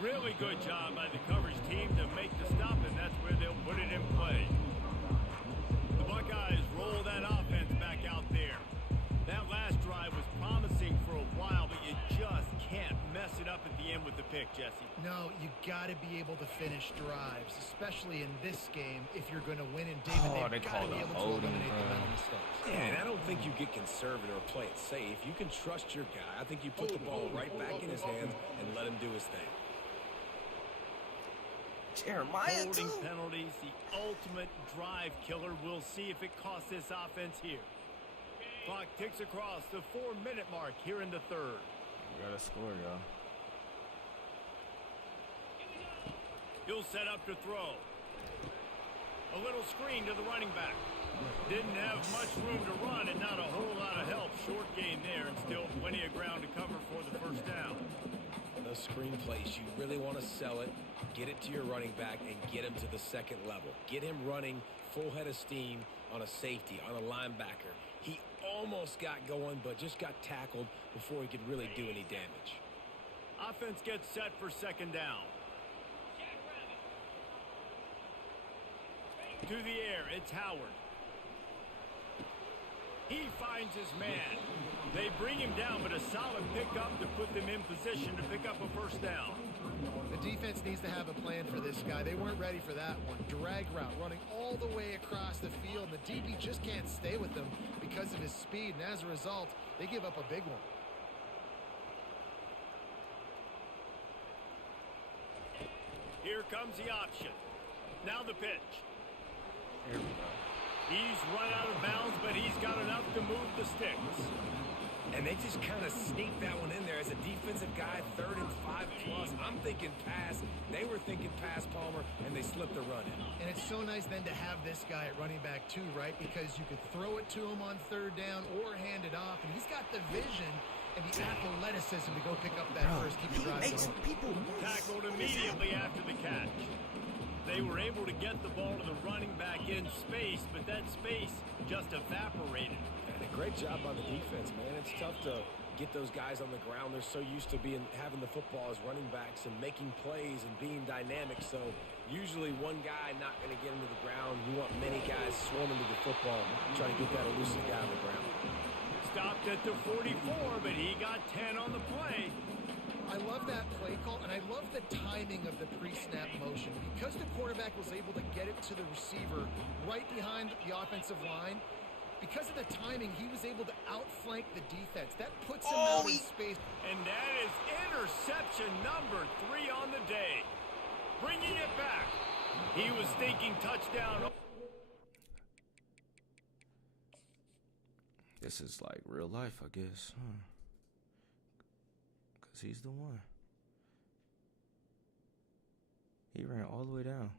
Really good job by the coverage team to make the stop, and that's where they'll put it in play. The Buckeyes roll that offense back out there. That last drive was promising for a while, but you just can't mess it up at the end with the pick, Jesse. No, you got to be able to finish drives, especially in this game if you're going to win. And David, they've got to be able to eliminate the mental mistakes. Yeah, and I don't think you get conservative or play it safe. You can trust your guy. I think you put the ball right back in his hands and let him do his thing. Jeremiah Holding penalties, the ultimate drive killer. We'll see if it costs this offense here. Clock ticks across the 4-minute mark here in the third. We gotta score, y'all. He'll set up to throw. A little screen to the running back. Didn't have much room to run and not a whole lot of help. Short gain there and still plenty of ground to cover for the first down. Those screen plays, you really want to sell it, get it to your running back, and get him to the second level. Get him running full head of steam on a safety, on a linebacker. He almost got going, but just got tackled before he could really do any damage. Offense gets set for second down. To the air, it's Howard. He finds his man. They bring him down, but a solid pickup to put them in position to pick up a first down. The defense needs to have a plan for this guy. They weren't ready for that one. Drag route running all the way across the field. The DB just can't stay with him because of his speed, and as a result, they give up a big one. Here comes the option. Now the pitch. Here we go. He's run out of bounds, but he's got enough to move the sticks. And they just kind of sneaked that one in there as a defensive guy, 3rd and 5 plus. I'm thinking pass. They were thinking pass, Palmer, and they slipped the run in. And it's so nice then to have this guy at running back too, right? Because you could throw it to him on 3rd down or hand it off, and he's got the vision and the athleticism to go pick up that first, keep the drive going. Tackled immediately after the catch. They were able to get the ball to the running back in space, but that space just evaporated. And a great job by the defense, man. It's tough to get those guys on the ground. They're so used to having the football as running backs and making plays and being dynamic. So usually one guy not going to get into the ground. You want many guys swarming to the football, trying to get that elusive guy on the ground. Stopped at the 44, but he got 10 on the play. I love that play call, and I love the timing of the pre-snap motion. Because the quarterback was able to get it to the receiver right behind the offensive line, because of the timing, he was able to outflank the defense. That puts him out in space. And that is interception number 3 on the day. Bringing it back. He was thinking touchdown. This is like real life, I guess. Because he's the one. He ran all the way down.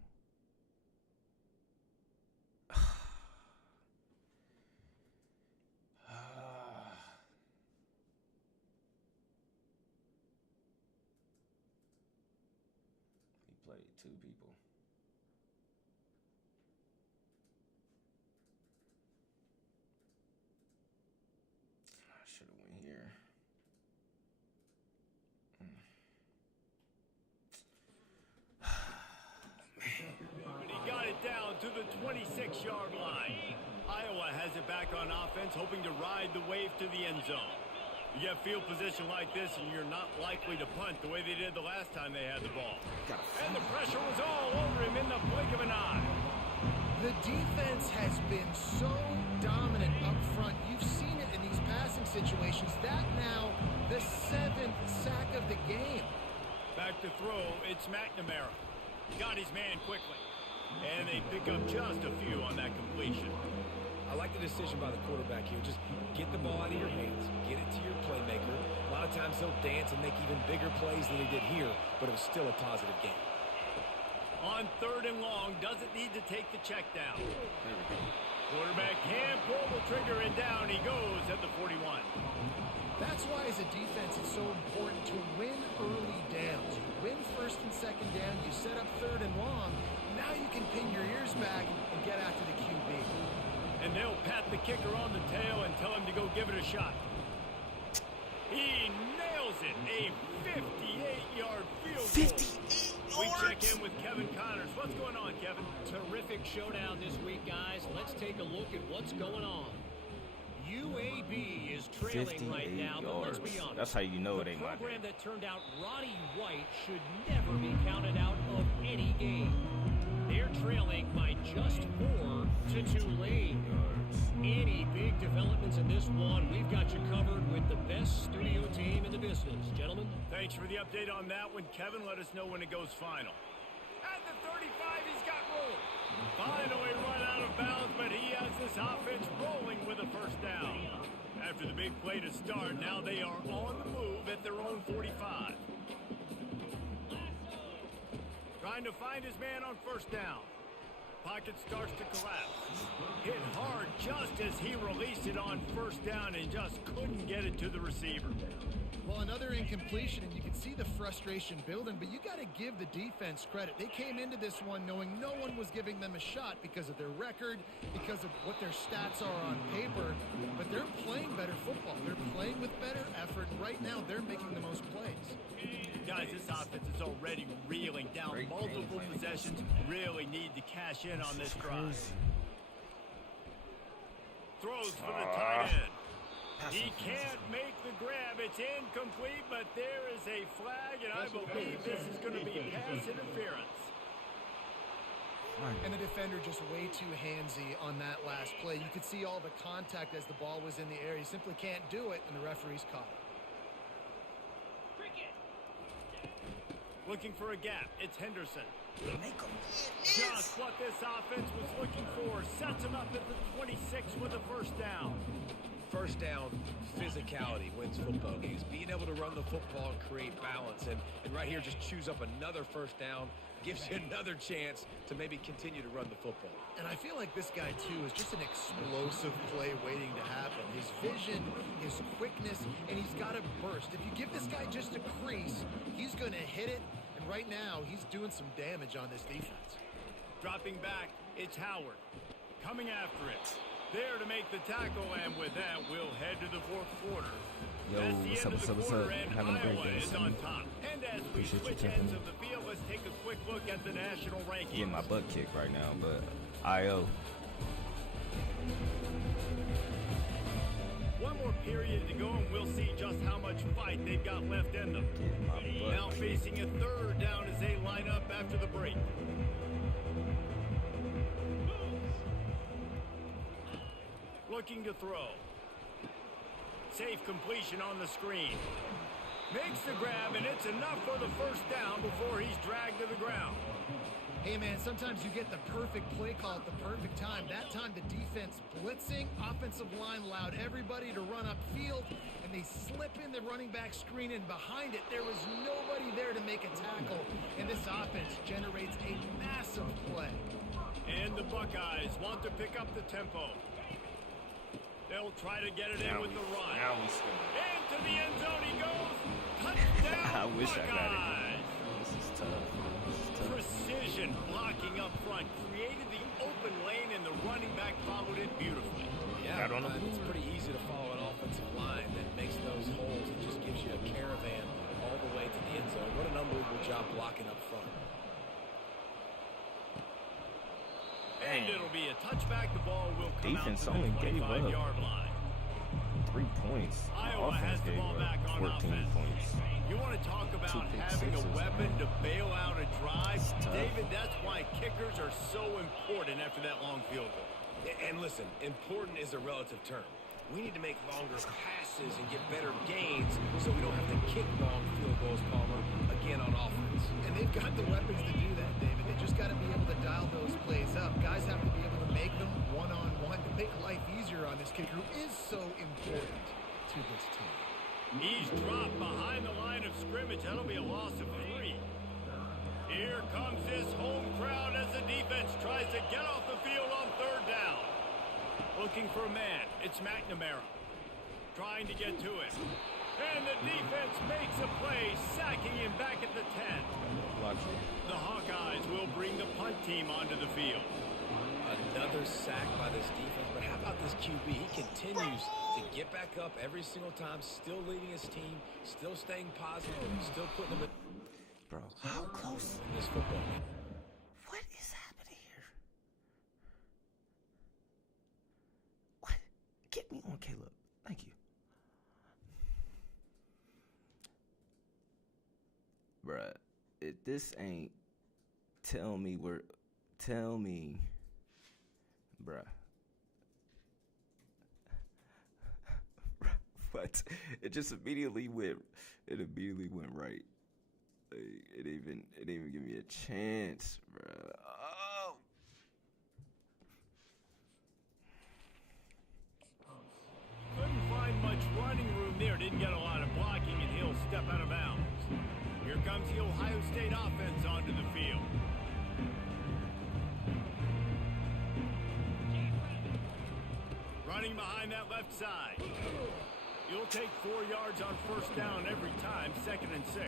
He played 2 people. I should have went here. But he got it down to the 26-yard line. Iowa has it back on offense, hoping to ride the wave to the end zone. You get field position like this, and you're not likely to punt the way they did the last time they had the ball. And the pressure was all over him in the blink of an eye. The defense has been so dominant up front. You've seen it in these passing situations. That now the 7th sack of the game. Back to throw, it's McNamara. Got his man quickly. And they pick up just a few on that completion. I like the decision by the quarterback here. Just get the ball out of your hands, get it to your playmaker. A lot of times they'll dance and make even bigger plays than he did here, but it was still a positive game. On 3rd and long, doesn't need to take the check down. Quarterback can pull the trigger, and down he goes at the 41. That's why as a defense it's so important to win early downs. You win 1st and 2nd down, you set up 3rd and long. Now you can pin your ears back and get after the QB. And they'll pat the kicker on the tail and tell him to go give it a shot. He nails it. A 58-yard field goal. We check in with Kevin Connors. What's going on, Kevin? Terrific showdown this week, guys. Let's take a look at what's going on. UAB is trailing right now, but let's be honest. That's how you know it ain't my The program day. that turned out Roddy White should never be counted out of any game. They're trailing by just 4 to Tulane. Any big developments in this one, we've got you covered with the best studio team in the business. Gentlemen. Thanks for the update on that one, Kevin. Let us know when it goes final. At the 35, he's got room. Finally run out of bounds, but he has this offense rolling with a 1st down. After the big play to start, now they are on the move at their own 45. Trying to find his man on 1st down. Pocket starts to collapse. Hit hard just as he released it on 1st down and just couldn't get it to the receiver. Well, another incompletion, and you can see the frustration building, but you got to give the defense credit. They came into this one knowing no one was giving them a shot because of their record, because of what their stats are on paper, but they're playing better football. They're playing with better effort. Right now, they're making the most plays. Guys, this offense is already reeling down multiple possessions. Really need to cash in on this drive. Throws for the tight end. He can't make the grab. It's incomplete, but there is a flag, and I believe this is going to be pass interference. And the defender just way too handsy on that last play. You could see all the contact as the ball was in the air. He simply can't do it, and the referee's caught it. Looking for a gap. It's Henderson. Just what this offense was looking for. Sets him up at the 26 with a 1st down. 1st down, physicality wins football games. Being able to run the football and create balance. And right here, just choose up another 1st down. Gives you another chance to maybe continue to run the football. And I feel like this guy, too, is just an explosive play waiting to happen. His vision, his quickness, and he's got a burst. If you give this guy just a crease, he's going to hit it. And right now, he's doing some damage on this defense. Dropping back, it's Howard. Coming after it. there to make the tackle, and with that, we'll head to the fourth quarter. Yo, That's the what's end up, of the what's up, quarter, what's up? and Having a great Iowa day, is son. on top. And as we Appreciate you switch tapping ends in. of the field, let's take a quick look at the national rankings. Getting my butt kicked right now, but IO. One more period to go, and we'll see just how much fight they've got left in them. Getting my butt Now kicked. facing a third down as they line up after the break. Looking to throw. Safe completion on the screen. Makes the grab, and it's enough for the first down before he's dragged to the ground. Hey, man, sometimes you get the perfect play call at the perfect time. That time the defense blitzing, offensive line allowed everybody to run upfield, and they slip in the running back screen, and behind it there was nobody there to make a tackle, and this offense generates a massive play. And the Buckeyes want to pick up the tempo. They'll try to get it in with the run. Now we swimming. Into the end zone he goes. Touchdown, I wish I got it. Buckeyes. This is tough. This is tough. Precision blocking up front created the open lane, and the running back followed it beautifully. Yeah, Got on him. it's pretty easy to follow an offensive line that makes those holes and just gives you a caravan all the way to the end zone. What an unbelievable job blocking up front. And it'll be a touchback. The ball will come Defense out to only the gave up 25-yard line. 3 points. Iowa Offense has the gave ball up back on 14 offense. points. You want to talk about Two pick having a sixes, weapon man. to bail out a drive? It's tough. David, that's why kickers are so important after that long field goal. And listen, important is a relative term. We need to make longer passes and get better gains so we don't have to kick long field goals, Palmer, again on offense. And they've got the weapons to do that, David. They just got to be able to dial those plays up. Guys have to be able to make them one-on-one to make life easier on this kicker who is so important to this team. He's dropped behind the line of scrimmage. That'll be a loss of 3. Here comes this home crowd as the defense tries to get off the field on third down. Looking for a man. It's McNamara. Trying to get to it. And the defense makes a play, sacking him back at the 10. The Hawkeyes will bring the punt team onto the field. Another sack by this defense, but how about this QB? He continues to get back up every single time, still leading his team, still staying positive, still putting them in Bro, how close? this football game. What is happening here? What? Get me on, Caleb. Thank you. Bruh, if this ain't tell me, bruh. What? It just immediately went right. Like, it didn't even give me a chance, bruh. Oh. Couldn't find much running room there. Didn't get a lot of blocking, and he'll step out of bounds. Here comes the Ohio State offense onto the field. Running behind that left side. You'll take 4 yards on first down every time, 2nd and 6.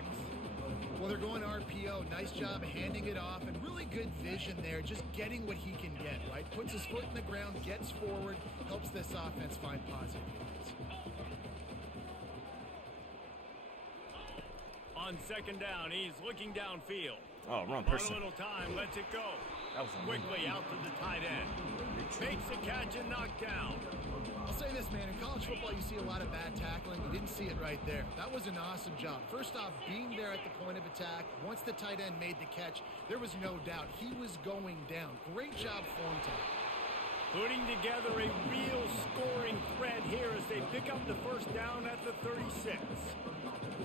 Well, they're going RPO. Nice job handing it off, and really good vision there, just getting what he can get, right? Puts his foot in the ground, gets forward, helps this offense find positive units. On 2nd down, he's looking downfield. Oh, wrong On a person. little time, lets it go. That was a Quickly out to the tight end. Makes the catch and knocked down. I'll say this, man. In college football, you see a lot of bad tackling. You didn't see it right there. That was an awesome job. First off, being there at the point of attack. Once the tight end made the catch, there was no doubt he was going down. Great job for him today. Putting together a real scoring threat here as they pick up the first down at the 36.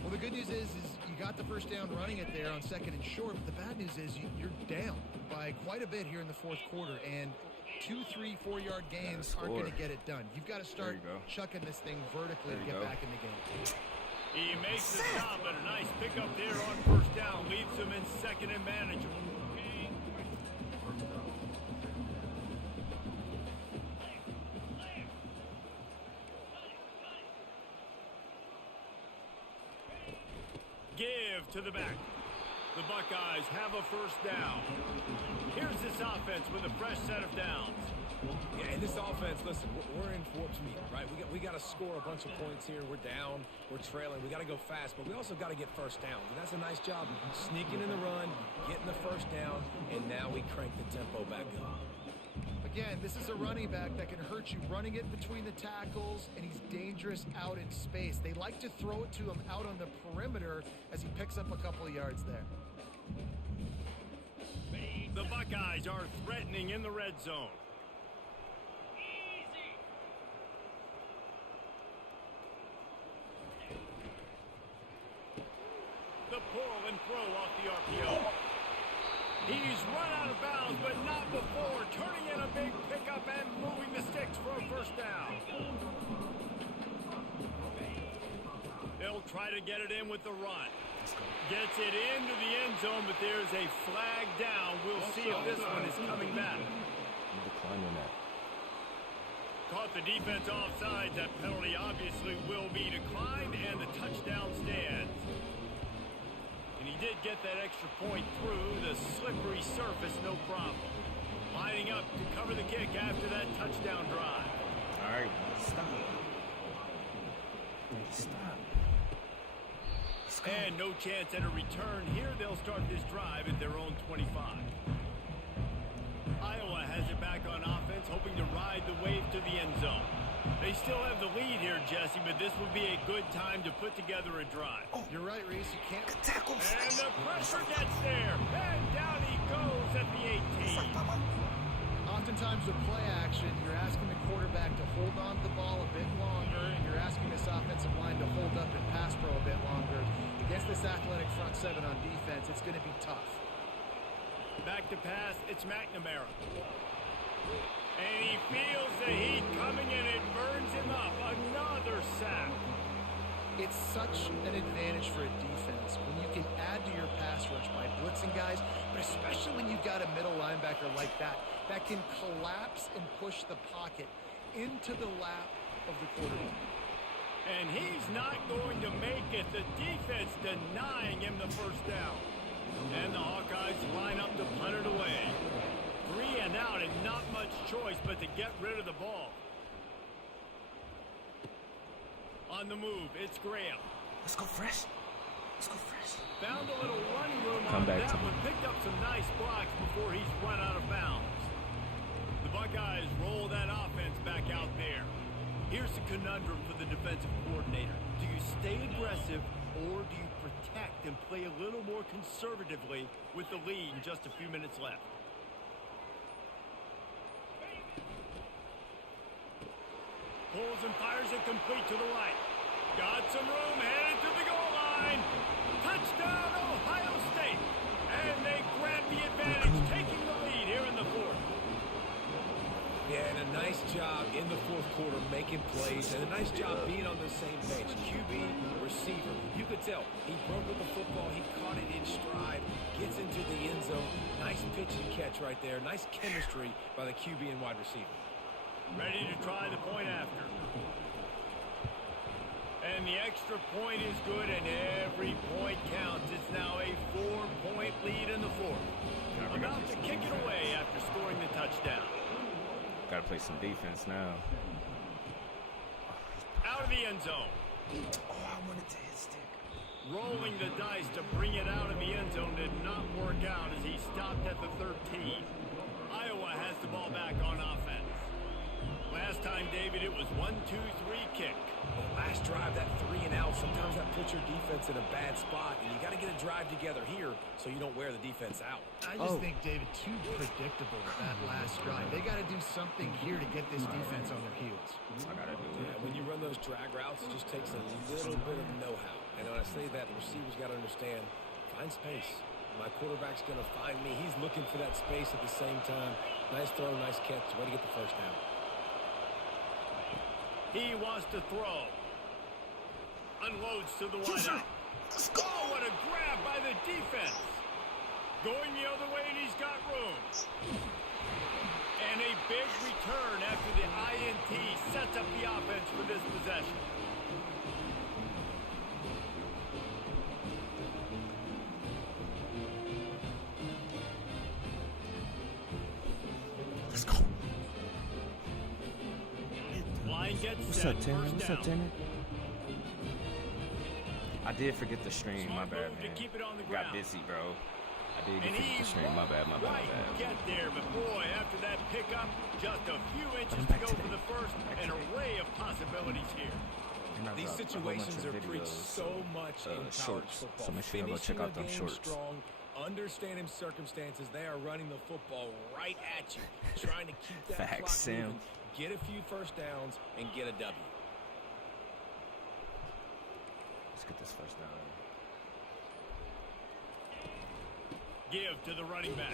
Well, the good news is you got the first down running it there on 2nd and short. But the bad news is you're down by quite a bit here in the fourth quarter. And 2, 3, 4 yard gains aren't going to get it done. You've got to start chucking this thing vertically to get back in the game. He makes the stop, but a nice pickup there on first down. Leaves him in 2nd and manageable. Give to the back. The Buckeyes have a first down. Here's this offense with a fresh set of downs. Yeah, and this offense, listen, we're in warp speed, right? We got to score a bunch of points here. We're down. We're trailing. We got to go fast, but we also got to get first downs. And that's a nice job sneaking in the run, getting the first down, and now we crank the tempo back up. Again, this is a running back that can hurt you running it between the tackles, and he's dangerous out in space. They like to throw it to him out on the perimeter as he picks up a couple of yards there. The Buckeyes are threatening in the red zone. The pull and throw off the RPO. He's run out of bounds, but not before turning in a big pickup and moving the sticks for a first down. They'll try to get it in with the run. Gets it into the end zone, but there's a flag down. We'll see if this one is coming back. Declining that. Caught the defense offside. That penalty obviously will be declined, and the touchdown stands. And he did get that extra point through the slippery surface, no problem. Lining up to cover the kick after that touchdown drive. All right, stop. Stop. And no chance at a return here. They'll start this drive at their own 25. Iowa has it back on offense, hoping to ride the wave to the end zone. They still have the lead here, Jesse, but this will be a good time to put together a drive. Oh, you're right, Reese. You can't tackle. And the pressure gets there. And down he goes at the 18. Oftentimes with play action, you're asking the quarterback to hold on to the ball a bit longer, and you're asking this offensive line to hold up and pass pro a bit longer. Against this athletic front seven on defense, it's going to be tough. Back to pass, it's McNamara. And he feels the heat coming, and it burns him up. Another sack. It's such an advantage for a defense when you can add to your pass rush by blitzing guys, but especially when you've got a middle linebacker like that can collapse and push the pocket into the lap of the quarterback. And he's not going to make it. The defense denying him the first down. And the Hawkeyes line up to punt it away. 3 and out, and not much choice but to get rid of the ball. On the move, it's Graham. Let's go fresh. Let's go fresh. Found a little running room on that one. Picked up some nice blocks before he's run out of bounds. The Buckeyes roll that offense back out there. Here's the conundrum for the defensive coordinator. Do you stay aggressive or do you protect and play a little more conservatively with the lead and just a few minutes left? Pulls and fires it complete to the right. Got some room, headed to the goal line. Touchdown, Ohio State. And they grab the advantage, taking the lead here in the fourth. Yeah, and a nice job in the fourth quarter making plays, and a nice job being on the same page. QB, receiver. You could tell he broke with the football. He caught it in stride, gets into the end zone. Nice pitch and catch right there. Nice chemistry by the QB and wide receiver. Ready to try the point after. And the extra point is good, and every point counts. It's now a 4-point lead in the fourth. About to kick it away after scoring the touchdown. Got to play some defense now. Out of the end zone. Oh, I wanted to hit stick. Rolling the dice to bring it out of the end zone did not work out as he stopped at the 13. Iowa has the ball back on offense. Last time, David, it was 1-2-3 kick. Well, last drive, that 3 and out, sometimes that puts your defense in a bad spot, and you got to get a drive together here so you don't wear the defense out. I just think, David, too predictable with that last drive. They got to do something here to get this defense on their heels. I got to do it. Yeah, when you run those drag routes, it just takes a little bit of know-how. And when I say that, the receivers got to understand, find space. My quarterback's going to find me. He's looking for that space at the same time. Nice throw, nice catch. Way to get the first down. He wants to throw. Unloads to the wideout. Oh, what a grab by the defense. Going the other way, and he's got room. And a big return after the INT sets up the offense for this possession. Line gets What's set. up, Tanner? First What's down. up, Tanner? I did forget the stream. My Smart bad, move to man. keep it on the Got ground. busy, bro. I did And forget he the stream. My bad, my bad, my won't bad. get there, but boy, after that pickup, just a few inches I'm to back go today. for the first. An array of possibilities here. And I These dropped a whole bunch situations of are preached videos, so much in college shorts. football. So make sure you go check Finishing out a them game shorts. strong, understanding circumstances. They are running the football right at you, trying to keep that Facts, clock Sam. moving, get a few first downs, and get a W. Let's get this first down. Give to the running back.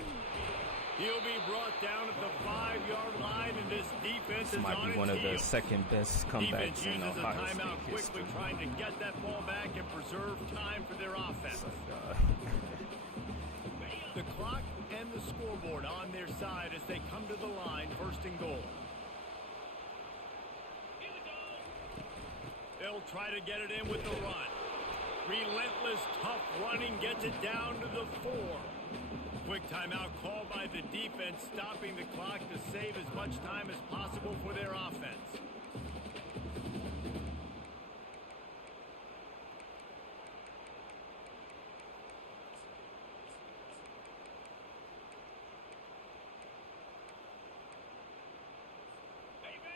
He'll be brought down at the 5-yard line, and this defense This is might on be its one of the heels. second best Defense comebacks in uses a Ohio timeout State quickly, history. trying to get that ball back and preserve time for their offense. The clock and the scoreboard on their side as they come to the line, first and goal. They'll try to get it in with the run. Relentless, tough running gets it down to the 4. Quick timeout called by the defense, stopping the clock to save as much time as possible for their offense.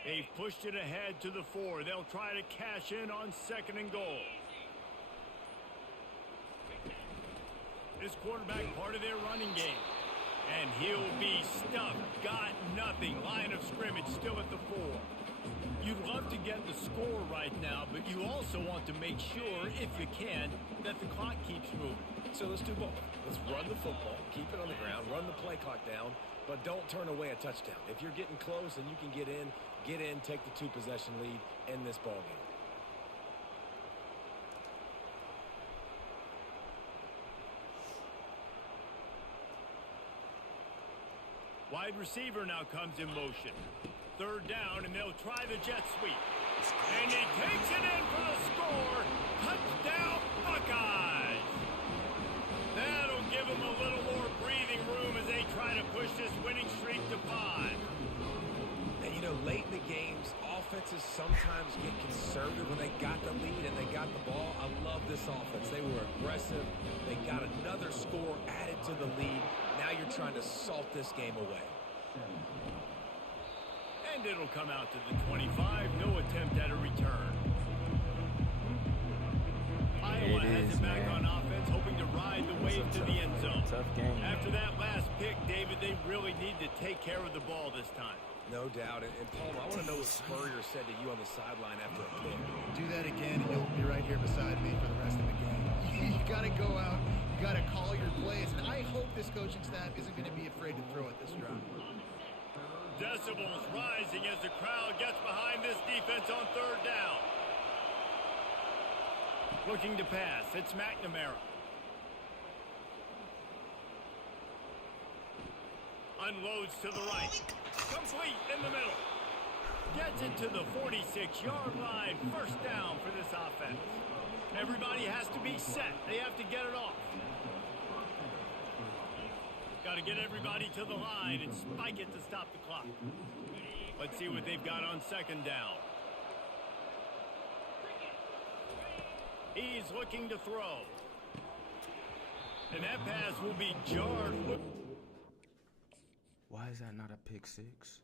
They've pushed it ahead to the 4. They'll try to cash in on second and goal. This quarterback part of their running game. And he'll be stuffed. Got nothing. Line of scrimmage still at the 4. You'd love to get the score right now, but you also want to make sure, if you can, that the clock keeps moving. So let's do both. Let's run the football, keep it on the ground, run the play clock down, but don't turn away a touchdown. If you're getting close and you can get in, take the 2-possession lead, end this ball game. Wide receiver now comes in motion. Third down, and they'll try the jet sweep. And he takes it in for the score. Touchdown, Buckeyes! That'll give them a little more breathing room as they try to push this winning streak to 5. And, you know, late in the games, offenses sometimes get conservative when they got the lead and they got the ball. I love this offense. They were aggressive. They got another score added to the lead. Now you're trying to salt this game away. And it'll come out to the 25. No attempt at a return. Iowa has it back on offense, hoping to ride the wave to the end zone. Tough game. After that last pick, David, they really need to take care of the ball this time. No doubt. And Paul, I want to know what Spurrier said to you on the sideline after a pick. Do that again, and you'll be right here beside me for the rest of the game. You got to go out. You got to call your plays. And I hope this coaching staff isn't going to be afraid to throw at this drive. Decibels rising as the crowd gets behind this defense on third down. Looking to pass. It's McNamara. Unloads to the right. Complete in the middle. Gets it to the 46-yard line. First down for this offense. Everybody has to be set. They have to get it off. Got to get everybody to the line and spike it to stop the clock. Let's see what they've got on second down. He's looking to throw. And that pass will be jarred. Why is that not a pick 6?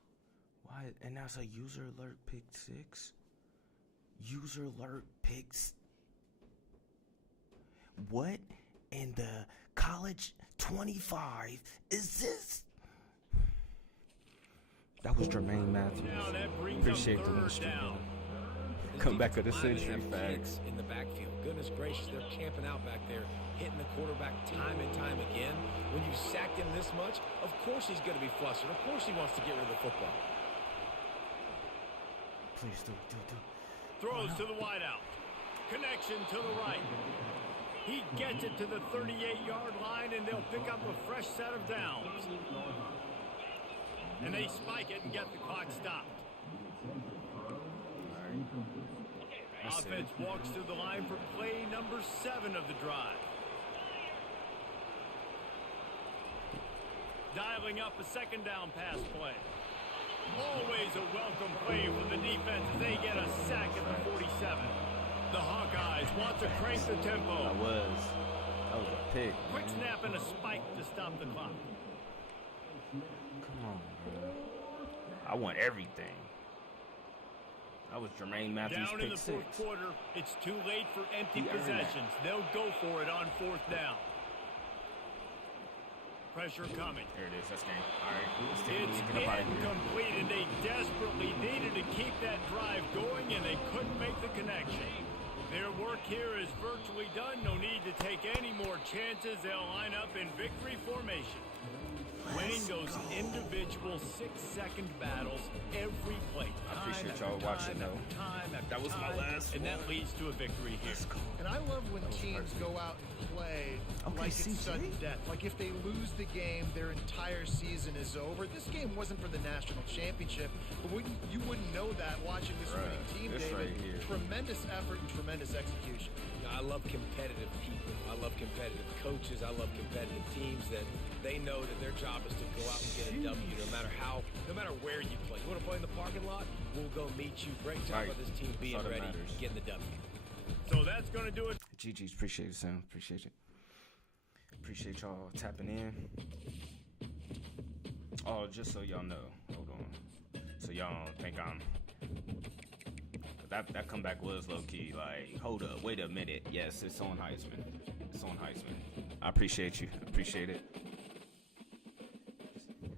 Why? And that's a user alert pick 6? User alert picks. What in the college 25 is this? That was Jermaine Matthews. Now that brings Appreciate up the third ministry. down. Come back of the Linemen century, have facts. kids in the backfield. Goodness gracious, they're camping out back there, hitting the quarterback time and time again. When you sacked him this much, of course he's going to be flustered. Of course he wants to get rid of the football. Please do. Throws to the wideout. Connection to the right. He gets it to the 38-yard line, and they'll pick up a fresh set of downs. And they spike it and get the clock stopped. Offense walks to the line for play number 7 of the drive. Dialing up a second down pass play. Always a welcome play for the defense as they get about to crank the tempo. That was a pick. Quick snap and a spike to stop the clock. Come on, bro. I want everything. That was Jermaine Matthews' Down in pick the fourth six. quarter, it's too late for empty He earned possessions. They'll go for it on fourth down. Pressure coming. There it is. That's game. All right. Let's take it It's easy. Get up out of here. incomplete, and they desperately needed to keep that drive going, and they couldn't make the connection. Their work here is virtually done. No need to take any more chances. They'll line up in victory formation. Winning those individual 6-second battles every play. I appreciate y'all watching, though. That was my last and one. that leads to a victory here. And I love when teams go out and play Okay, like it's CJ. sudden death. Like if they lose the game, their entire season is over. This game wasn't for the national championship, but you wouldn't know that watching this Right. winning team, This David. right here. Tremendous effort and tremendous execution. I love competitive people. I love competitive coaches. I love competitive teams that they know that their job is to go out and get a W no matter where you play. You want to play in the parking lot? We'll go meet you. Great job Right. of this team being That's all that ready matters. and getting the W. So that's going to do it. GG's. Appreciate it, Sam. Appreciate it. Appreciate y'all tapping in. Oh, just so y'all know. Hold on. So y'all don't think I'm... That comeback was low-key. Like, hold up. Wait a minute. Yes, it's on Heisman. It's on Heisman. I appreciate you. Appreciate it.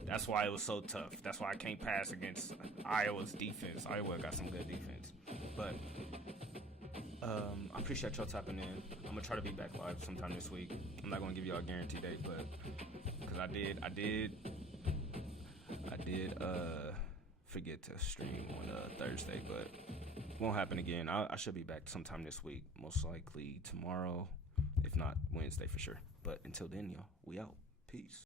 That's why it was so tough. That's why I can't pass against Iowa's defense. Iowa got some good defense. But I appreciate y'all tapping in. I'm going to try to be back live sometime this week. I'm not going to give y'all a guarantee date, but because I did forget to stream on Thursday, but it won't happen again. I should be back sometime this week, most likely tomorrow, if not Wednesday for sure. But until then, y'all, we out. Peace.